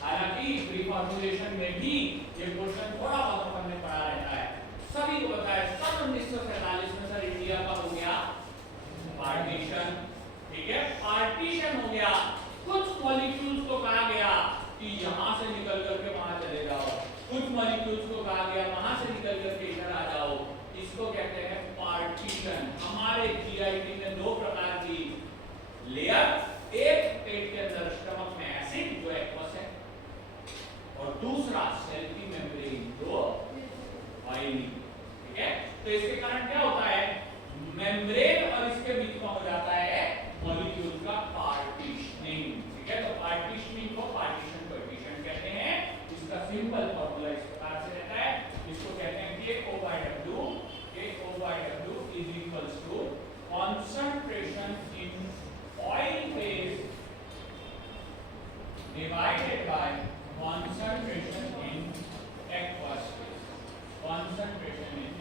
हालांकि प्री फॉर्मुलेशन में भी ये क्वेश्चन थोड़ा बहुत अपन ने पढ़ा रहता है, सभी को पता है। सन 1947 में सर इंडिया का हो गया पार्टीशन, ठीक है, पार्टीशन हो गया। कुछ मॉलिक्यूल्स को कहा गया कि यहां से निकल करके वहां चले जाओ, कुछ मॉलिक्यूल्स को कहा गया वहां से निकल करके इधर आ जाओ, इसको कहते हैं पार्टीशन। हमारे जीआईटी में दो प्रकार की लेयर, एक पेट के अंदर स्टमक में एसिड जो एक्वस है, और दूसरा सेल की मेम्ब्रेन जो ऑयली, ठीक है। तो इसके कारण क्या होता है, मेम्ब्रेन और इसके बीच में हो जाता है मॉलिक्यूल का पार्टीशनिंग, ठीक है। तो पार्टीशनिंग को पार्टीशन कोएफिशिएंट कहते हैं। इसका सिंपल फार्मूला इस प्रकार से रहता है, इसको कहते हैं KO/W, KO/W is equals to concentration in oil phase divided by concentration in aqueous phase, concentration in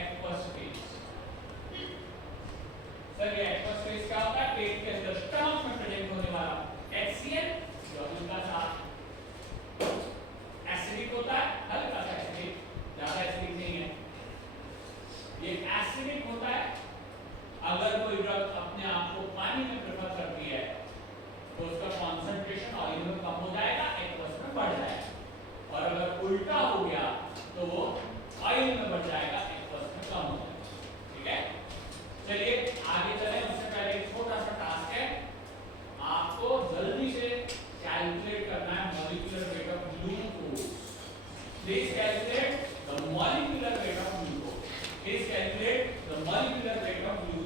aqueous phase। Sir ये aqueous phase क्या होता है, पेट के अंदर स्टमक में प्रेजेंट होने वाला HCl जो हल्का सा एसिडिक होता है, हल्का सा एसिडिक, ज्यादा एसिडिक नहीं है, ये एसिडिक होता है। अगर कोई ड्रग अपने आप को पानी में प्रेफर करती है तो उसका कंसंट्रेशन ऑयल में कम हो जाएगा, एक्वस में बढ़ जाएगा, और अगर उल्टा हो गया तो वो ऑयल में बढ़ जाएगा, एक्वस में कम हो जाएगा, ठीक है। चलिए आगे चलें, उससे पहले एक छोटा सा टास्क है, आपको जल्दी से कैलकुलेट करना है molecular weight of glucose. Please calculate the molecular weight of glucose, please calculate the molecular weight of glucose.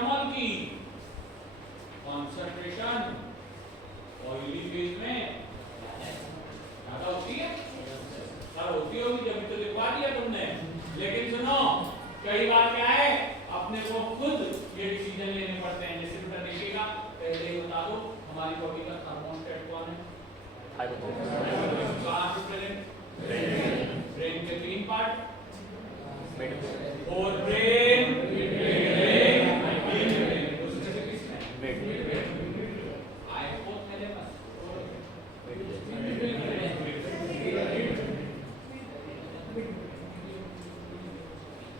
Paracetamol की कॉन्सेंट्रेशन ऑयली फेज में ज्यादा होती है, सर होती होगी जब तो लिखवा दिया तुमने। लेकिन सुनो कई बार क्या है अपने को खुद ये डिसीजन लेने पड़ते हैं। जैसे बेटा देखिएगा पहले ही बता दो हमारी बॉडी का थर्मोस्टेट कौन है? ब्रेन के 3 पार्ट और ब्रेन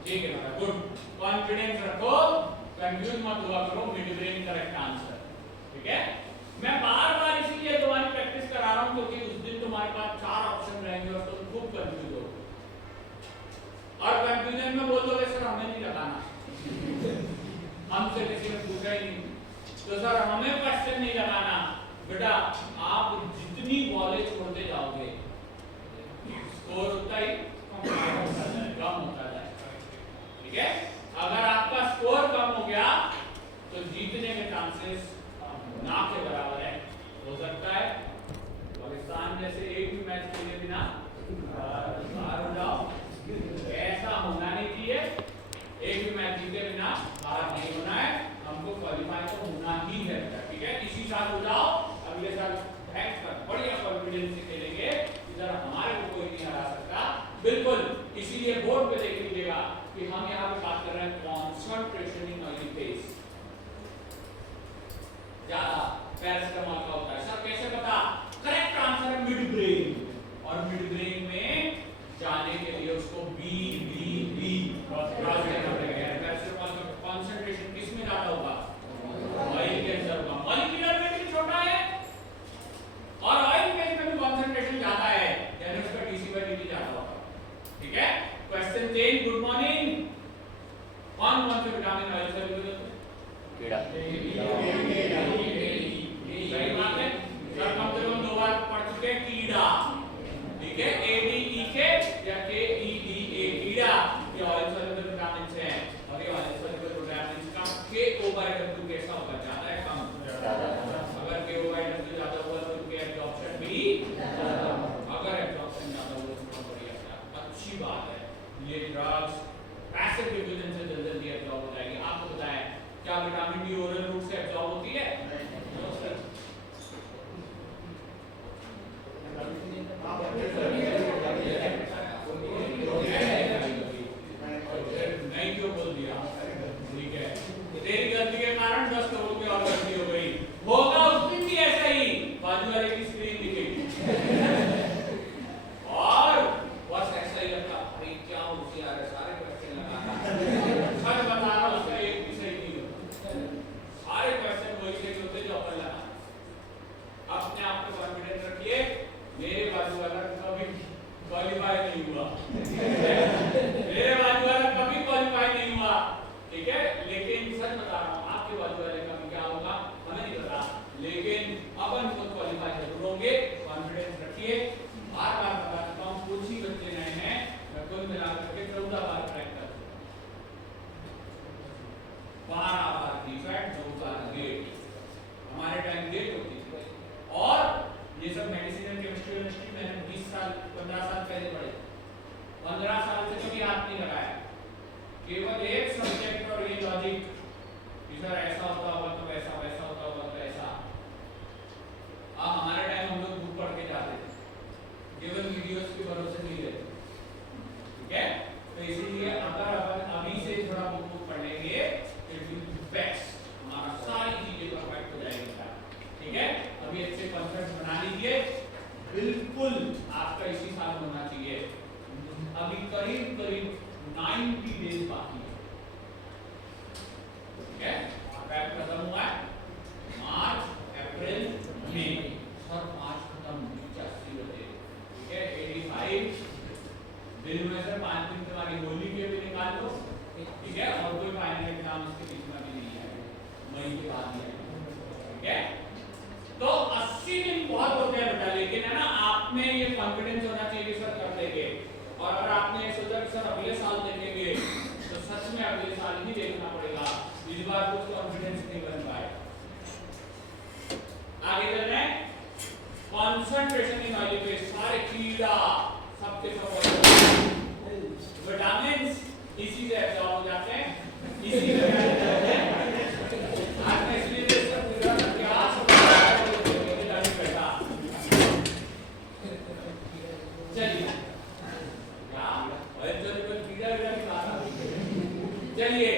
ठीक है बेटा, गुड। कॉन्फिडेंस रखो, कंफ्यूज मत हुआ करो, मिड ब्रेन करेक्ट आंसर। ठीक है, मैं बार-बार इसीलिए तुम्हारी प्रैक्टिस करा रहा हूं क्योंकि उस दिन तुम्हारे पास 4 ऑप्शन रहेंगे और तुम खूब कंफ्यूज हो। और कंफ्यूजन में बोलोगे सर हमें नहीं लगाना हमसे किसी ने पूछा ही नहीं, तो सर हमें क्वेश्चन नहीं लगाना। बेटा आप जितनी बॉलें छोड़ते जाओगे स्कोर उतना ही कम होता जाएगा। ठीक है, अगर आपका स्कोर कम हो गया तो जीतने के चांसेस ना के बराबर है। हो सकता है पाकिस्तान जैसे एक भी मैच खेले बिना बाहर हो जाओ, ऐसा होना नहीं चाहिए। एक भी मैच जीते बिना बाहर नहीं होना है, हमको क्वालीफाई तो होना ही है। ठीक है, इसी साल हो जाओ, अगले साल बढ़िया कॉन्फिडेंस से खेलेंगे, इधर हमारे को कोई नहीं हरा सकता। बिल्कुल, इसीलिए बोर्ड पे देख लीजिएगा कि हम यहाँ पे बात कर रहे हैं कॉन्सेंट्रेशन इन ऑयली फेज ज्यादा पैरासीटामोल का होता है। सर कैसे पता? करेक्ट आंसर है मिड ब्रेन, और मिड ब्रेन में जाने के लिए उसको बी बी बी क्रॉस करना पड़ेगा। पैरासीटामोल का कॉन्सेंट्रेशन किस में ज्यादा होगा? ऑयल के अंदर होगा। मॉलिक्यूलर में भी छोटा है और ऑयल फेज में भी कॉन्सेंट्रेशन ज्यादा है, यानी उसका डीसी/डीटी ज्यादा होगा। ठीक है, क्वेश्चन चेंज। Good morning. कौन कौन से विटामिन ऑयल से मिलते हैं? कीड़ा। सही बात है, सर कम से कम 2 बार पढ़ चुके हैं कीड़ा। ठीक है, ADEK या KEDA कीड़ा, ये ऑयल सॉल्युबल विटामिन हैं। और ये ऑयल सॉल्युबल विटामिन का KO/W कैसा होगा? ज्यादा है कम? अगर KO/W ज्यादा हुआ तो उनके एब्जॉर्प्शन भी ज्यादा, अगर एब्जॉर्प्शन ज्यादा हुआ तो बढ़िया है, अच्छी बात है। ये ड्रग्स पैसिव डिफिजन से जल्दी एब्जॉर्ब हो जाएगी। आपको पता है क्या विटामिन डी ओरल रूट से एब्जॉर्ब होती है? नहीं क्यों बोल दिया? ठीक है, तेरी गलती के कारण 10 करोड़ की और गलती हो गई। होगा उस दिन भी ऐसा ही, बाजू वाले की स्क्रीन दिखेगी और बस ऐसा ही लगता अरे क्या होशियार है, सारे क्वेश्चन लगाना। सच बता रहा हूं, उसका एक भी सही नहीं होता, सारे क्वेश्चन वही सही होते जो अपन लगा। अपने आप पे कॉन्फिडेंस रखिए, मेरे बाजू वाला कभी क्वालीफाई नहीं हुआ मेरे बाजू वाला कभी क्वालीफाई नहीं हुआ। ठीक है, लेकिन सच बता रहा हूं आपके बाजू वाले का क्या होगा हमें नहीं पता, लेकिन अपन खुद क्वालीफाई जरूर होंगे। कॉन्फिडेंस रखिए। बार बार बता चुका हूं, कुछ ही बच्चे नए हैं, मैं कुल मिलाकर के 14 बार ट्रैक कर 12 बार डिफेक्ट, 2 बार गेट। हमारे टाइम गेट होती थी, और ये सब मेडिसिन एंड केमिस्ट्री मैंने 20 साल 15 साल पहले पढ़े। 15 साल से कभी हाथ नहीं लगाया, केवल एक सब्जेक्ट और ये लॉजिक कि सर ऐसा होता होगा तो वैसा, वैसा होता होगा तो ऐसा। हमारे टाइम हम लोग बुक पढ़ के जाते थे, केवल वीडियोस के भरोसे नहीं रहते। ठीक है, तो इसीलिए अगर अपन अभी से थोड़ा बुक पढ़ लेंगे इट विल बी बेस्ट, हमारा सारी चीजें परफेक्ट हो जाएगी। ठीक है, अभी अच्छे कॉन्सेप्ट बना लीजिए, बिल्कुल आपका इसी साल होना चाहिए। अभी करीब 90 डेज बाकी है। ठीक है, अप्रैल खत्म हुआ है, मार्च अप्रैल मई, सर मार्च खत्म 85 बजे। ठीक है, 85 दिन में से 5 दिन तुम्हारी होली के भी निकाल लो। ठीक है, और कोई फाइनल एग्जाम उसके बीच में भी नहीं है, मई के बाद ही है। ठीक है, तो 80 दिन बहुत होते हैं बेटा, लेकिन है ना आप में ये कॉन्फिडेंस होना चाहिए कि सर कर लेंगे। और अगर आपने सोचा कि सर अगले साल देखेंगे तो सच में अगले साल ही देखना पड़ेगा। ये इस बार कुछ कॉन्फिडेंस नहीं बन पाएगा। आगे चल रहे हैं, कंसंट्रेशन इन ऑयल फेज, सारे कीड़ा सबके सब विटामिन्स इसी से एब्जॉर्ब हो जाते हैं, इसी में क्या जाते हैं। आज मैं इसलिए सब पूरा क्या सब लाइन बैठा। चलिए क्या ऑयल जो कीड़ा कीड़ा की बात। चलिए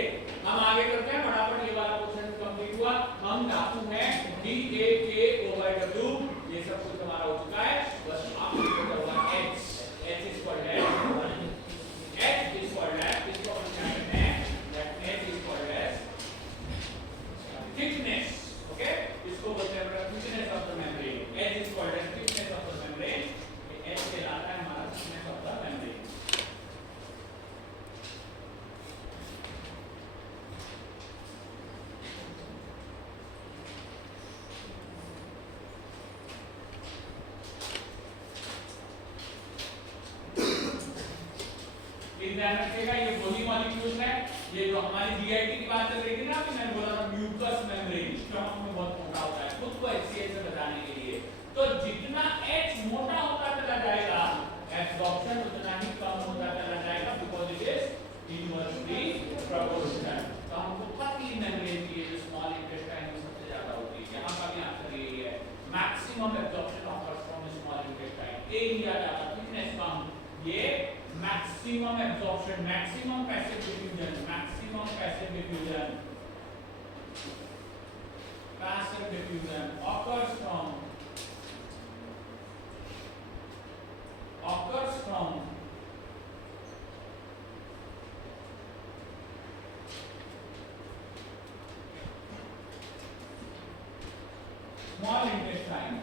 हम आगे करते हैं, फटाफट ये वाला क्वेश्चन कंप्लीट हुआ। हम धातु हैं DAKOW, ये सब कुछ हमारा हो चुका है, बस आप लिखो होगा H is called as इसको हम क्या कहते हैं, that H is called as thickness, okay, इसको बोलते हैं thickness of the membrane। H is called as thickness of the membrane, ये H कहलाता है हमारा thickness of the membrane। ध्यान रखिएगा, ये वही मॉलिक्यूल्स है, ये जो हमारी जीआईटी की बात चल रही थी ना, अभी मैंने बोला था म्यूकस मेम्ब्रेन स्टमक में बहुत मोटा होता है, खुद को HCl से बचाने के लिए। तो जितना H मोटा होता चला जाएगा, एब्जॉर्प्शन उतना ही कम होता चला जाएगा, because it is inversely proportional. तो हमको पतली मेम्ब्रेन की जो स्मॉल इंटेस्टाइन में सबसे ज्यादा होती है, यहां का भी आंसर यही है, maximum absorption offers from small intestine, area ज्यादा, थिकनेस कम, ये maximum absorption, maximum passive diffusion occurs from small intestine।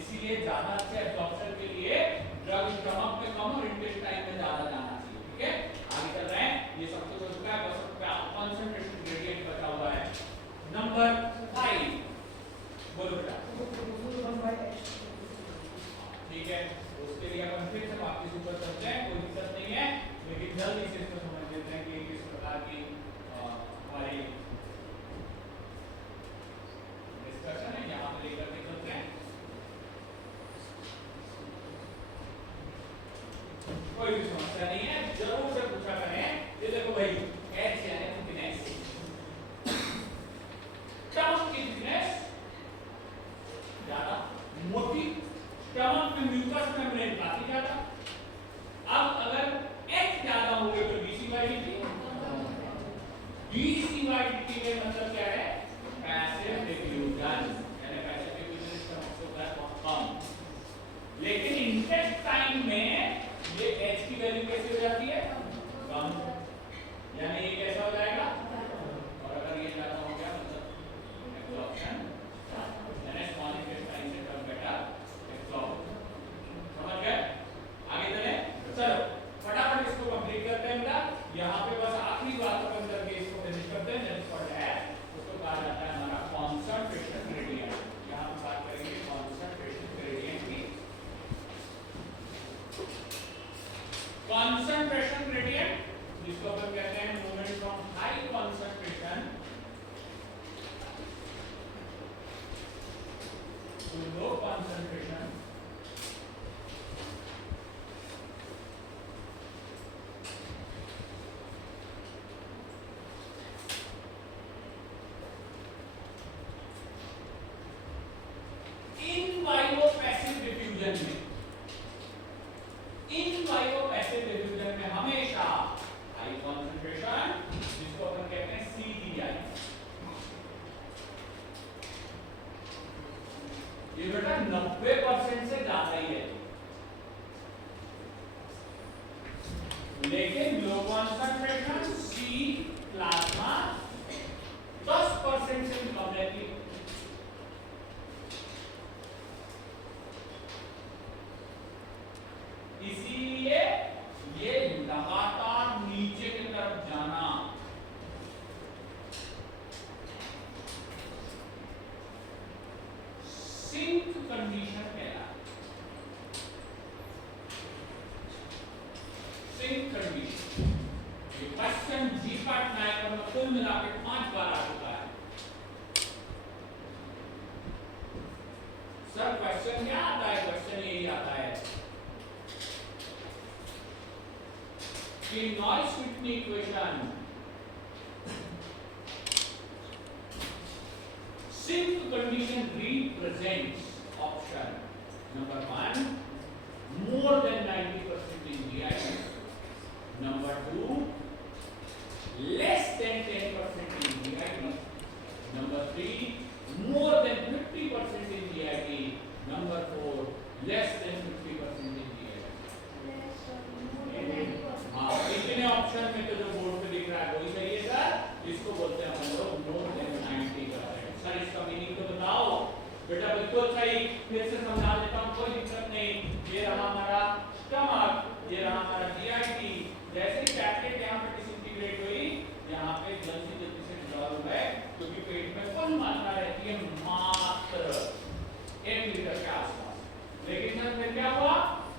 इसीलिए ज्यादा अच्छे एब्जॉर्प्शन के लिए ड्रग स्टमक में कम और इंटेस्टाइन में ज्यादा जाना चाहिए। ठीक है, आगे चल रहे हैं, ये सब कुछ हो चुका है, बस कंसंट्रेशन ग्रेडियंट बचा हुआ है। नंबर 5 बोलो बेटा। ठीक है, उसके लिए अपन फिर से वापस ऊपर चलते हैं, कोई दिक्कत नहीं है, लेकिन जल्दी से इसको समझ लेते हैं कि किस प्रकार की हमारी डिस्कशन है, यहाँ पे लेकर के चलते हैं। कोई भी समस्या नहीं है, जरूर से पूछा करें। ये देखो भाई, H यानी थिकनेस, स्टमक की थिकनेस ज्यादा मोटी, स्टमक में म्यूकस मेम्ब्रेन काफी ज्यादा। अब अगर H ज्यादा हो गए तो DCYDT में मतलब क्या है, पैसिव डिफ्यूजन, यानी पैसिव डिफ्यूजन स्टमक से होता है बहुत कम, लेकिन इंटेस्टाइन में ये H की वैल्यू कैसे हो जाती है, कम, यानी ये कैसा हो जाएगा, और अगर ये ज्यादा हो गया मतलब एब्जॉर्प्शन, यानी स्मॉल इंटेस्टाइन से कम बेटा एब्जॉर्ब। समझ गए, आगे चले, चलो फटाफट इसको कंप्लीट करते हैं बेटा। यहाँ पे बस आखिरी बात अपन करके इसको फिनिश करते हैं, दैट इज व्हाट है, उसको कहा जाता है हमारा कंसंट्रेशन ग्रेडियंट। यहाँ पे बात करेंगे कंसंट्रेशन ग्रेडियंट की। कंसंट्रेशन ग्रेडियंट जिसको अपन कहते हैं movement from high concentration to low concentration. In vivo passive diffusion में हमेशा हाई कंसंट्रेशन, जिसको अपन कहते हैं CDI, ये बेटा 90% क्वेश्चन जीपैट नायकर में कुल मिलाकर 5 बार आ चुका है। सर क्वेश्चन क्या आता है? क्वेश्चन यही आता है कि Noyes Whitney equation sink condition represents option number 1 more than 90% in GID, number 2 less than 10% in GID, number 3 more than 50% in GID, number 4 less than 50% in GID। हाँ, इतने ऑप्शन में तो जो बोर्ड पे दिख रहा है वही सही है सर। इसको बोलते हैं हम लोग मोर देन 90%। सर इसका मीनिंग तो बताओ बेटा। बिल्कुल सही, फिर से समझा देता हूँ, कोई दिक्कत नहीं। ये रहा हमारा स्टमक, ये रहा हमारा जीआईटी। जैसे ही पैकेट यहाँ पे डिसइंटीग्रेट हुई, यहाँ पे जल्दी जल्दी से डिसॉल्व है, क्योंकि पेट में कुल मात्रा रहती है मात्र 1 लीटर के आसपास। लेकिन सर फिर क्या हुआ?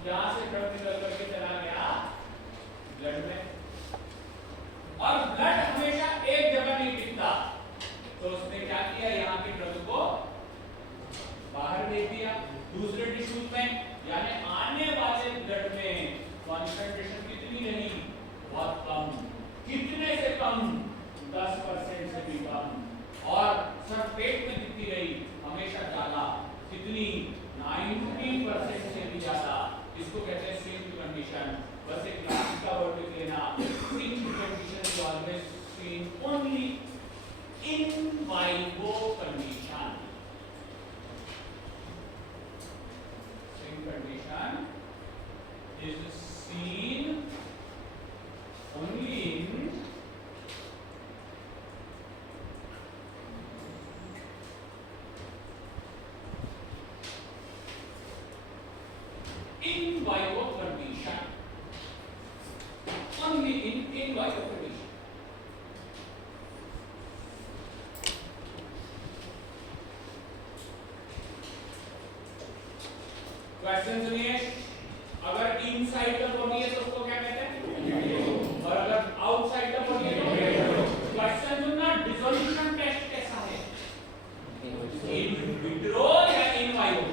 यहाँ से ड्रग निकल करके चला गया ब्लड में, और ब्लड हमेशा एक जगह नहीं टिकता, तो उसने क्या किया? यहाँ के ड्रग को बाहर दे दिया दूसरे टिश्यूज में। यानी आने वाले ब्लड में कंसंट्रेशन कितनी रही? बहुत कम। कितने से कम? 10% से भी कम। और सर पेट में कितनी रही? हमेशा ज्यादा। कितनी? 90% से भी ज्यादा। इसको कहते हैं सिंक कंडीशन। बस एक क्लासिक का वर्ड लिख लेना, sink condition is always seen only in vivo condition. Condition is seen only in vivo condition, only in vivo condition। Question सुनिए, अगर इनसाइड द बॉडी है तो उसको क्या कहते हैं? और अगर आउटसाइड द बॉडी है तो क्वेश्चन सुनना, डिसोल्यूशन टेस्ट कैसा है? इन विट्रो या इन वाइवो?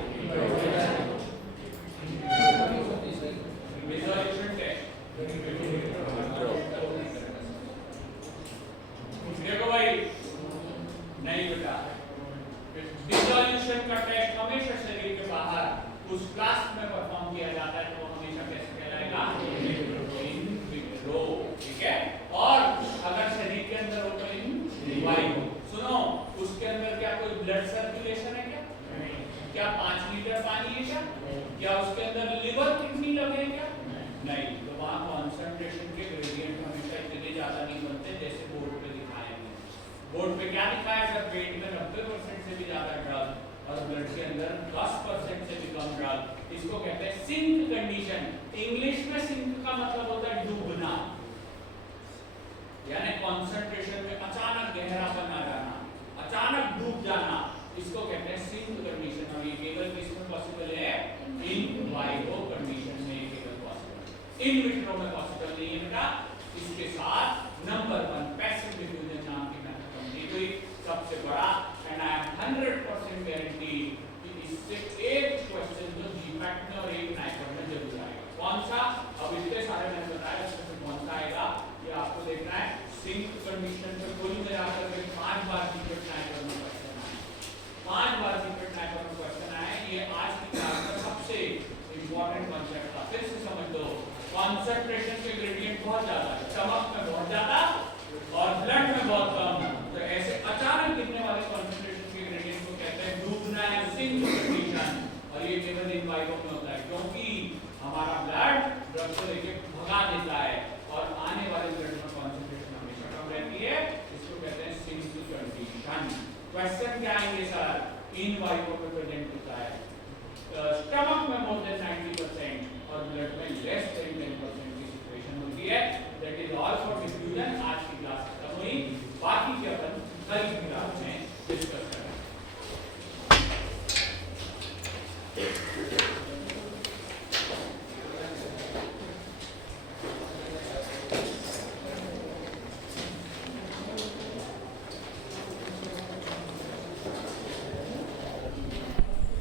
डिसोल्यूशन टेस्ट देखो भाई, नहीं बेटा, डिसोल्यूशन का टेस्ट हमेशा शरीर के बाहर उस फ्लास्क में परफॉर्म किया जाता है, तो हमेशा कैसे कहलाएगा? In vitro. ठीक है। और अगर शरीर के अंदर हो तो इन वाइवो। सुनो, उसके अंदर क्या कोई ब्लड सर्कुलेशन है क्या? क्या 5 लीटर पानी है क्या? क्या उसके अंदर लिवर किडनी लगे हैं क्या? नहीं। तो वहां कॉन्सेंट्रेशन के ग्रेडियंट हमेशा इतने ज्यादा नहीं बनते जैसे बोर्ड पे दिखाए हैं। बोर्ड पे क्या दिखाया है? सर पेट में 90% से भी ज्यादा ड्रग और ब्लड के अंदर 10% से भी कम ड्रग। इसको कहते हैं सिंक कंडीशन। इंग्लिश में सिंक का मतलब होता है डूबना, यानी कंसंट्रेशन में अचानक गहरापन आ जाना, अचानक डूब जाना। इसको कहते हैं सिंक कंडीशन। और ये केवल किसमें पॉसिबल है? इन वाइवो कंडीशन में केवल पॉसिबल, इन विट्रो में पॉसिबल नहीं है बेटा। इसके साथ नंबर 1 पैसिव डिफ्यूजन नाम की मेथड कंप्लीट हुई। सबसे बड़ा एंड आई एम 100% गारंटी कि इससे एक क्वेश्चन जो जीपैट में और एक नाइपर में जरूर आएगा। कौन सा? अब इतने सारे मैंने बताया, उसमें कौन सा आएगा ये आपको देखना है। सिंक कंडीशन पे कुल मिलाकर के 5 बार जीपैट नाइपर में क्वेश्चन आए, 5 बार जीपैट नाइपर में क्वेश्चन आए। ये आज की क्लास का सबसे इंपॉर्टेंट कॉन्सेप्ट था। फिर से समझ लो, कॉन्सेंट्रेशन के ग्रेडियंट बहुत ज्यादा है, स्टमक में बहुत ज्यादा और ब्लड में बहुत कम। तो ऐसे अचानक गिरने वाले कॉन्सेंट्रेशन के ग्रेडियंट को कहते हैं डूबना है, सिंक कंडीशन। और ये केवल इन वाइवो में होता है, क्योंकि हमारा ब्लड ड्रग को लेके भगा देता है और आने वाले ब्लड में कॉन्सेंट्रेशन हमेशा कम रहती है। इसको कहते हैं सिंक कंडीशन। क्वेश्चन क्या आएंगे सर? इन वाइवो में प्रेजेंट होता है।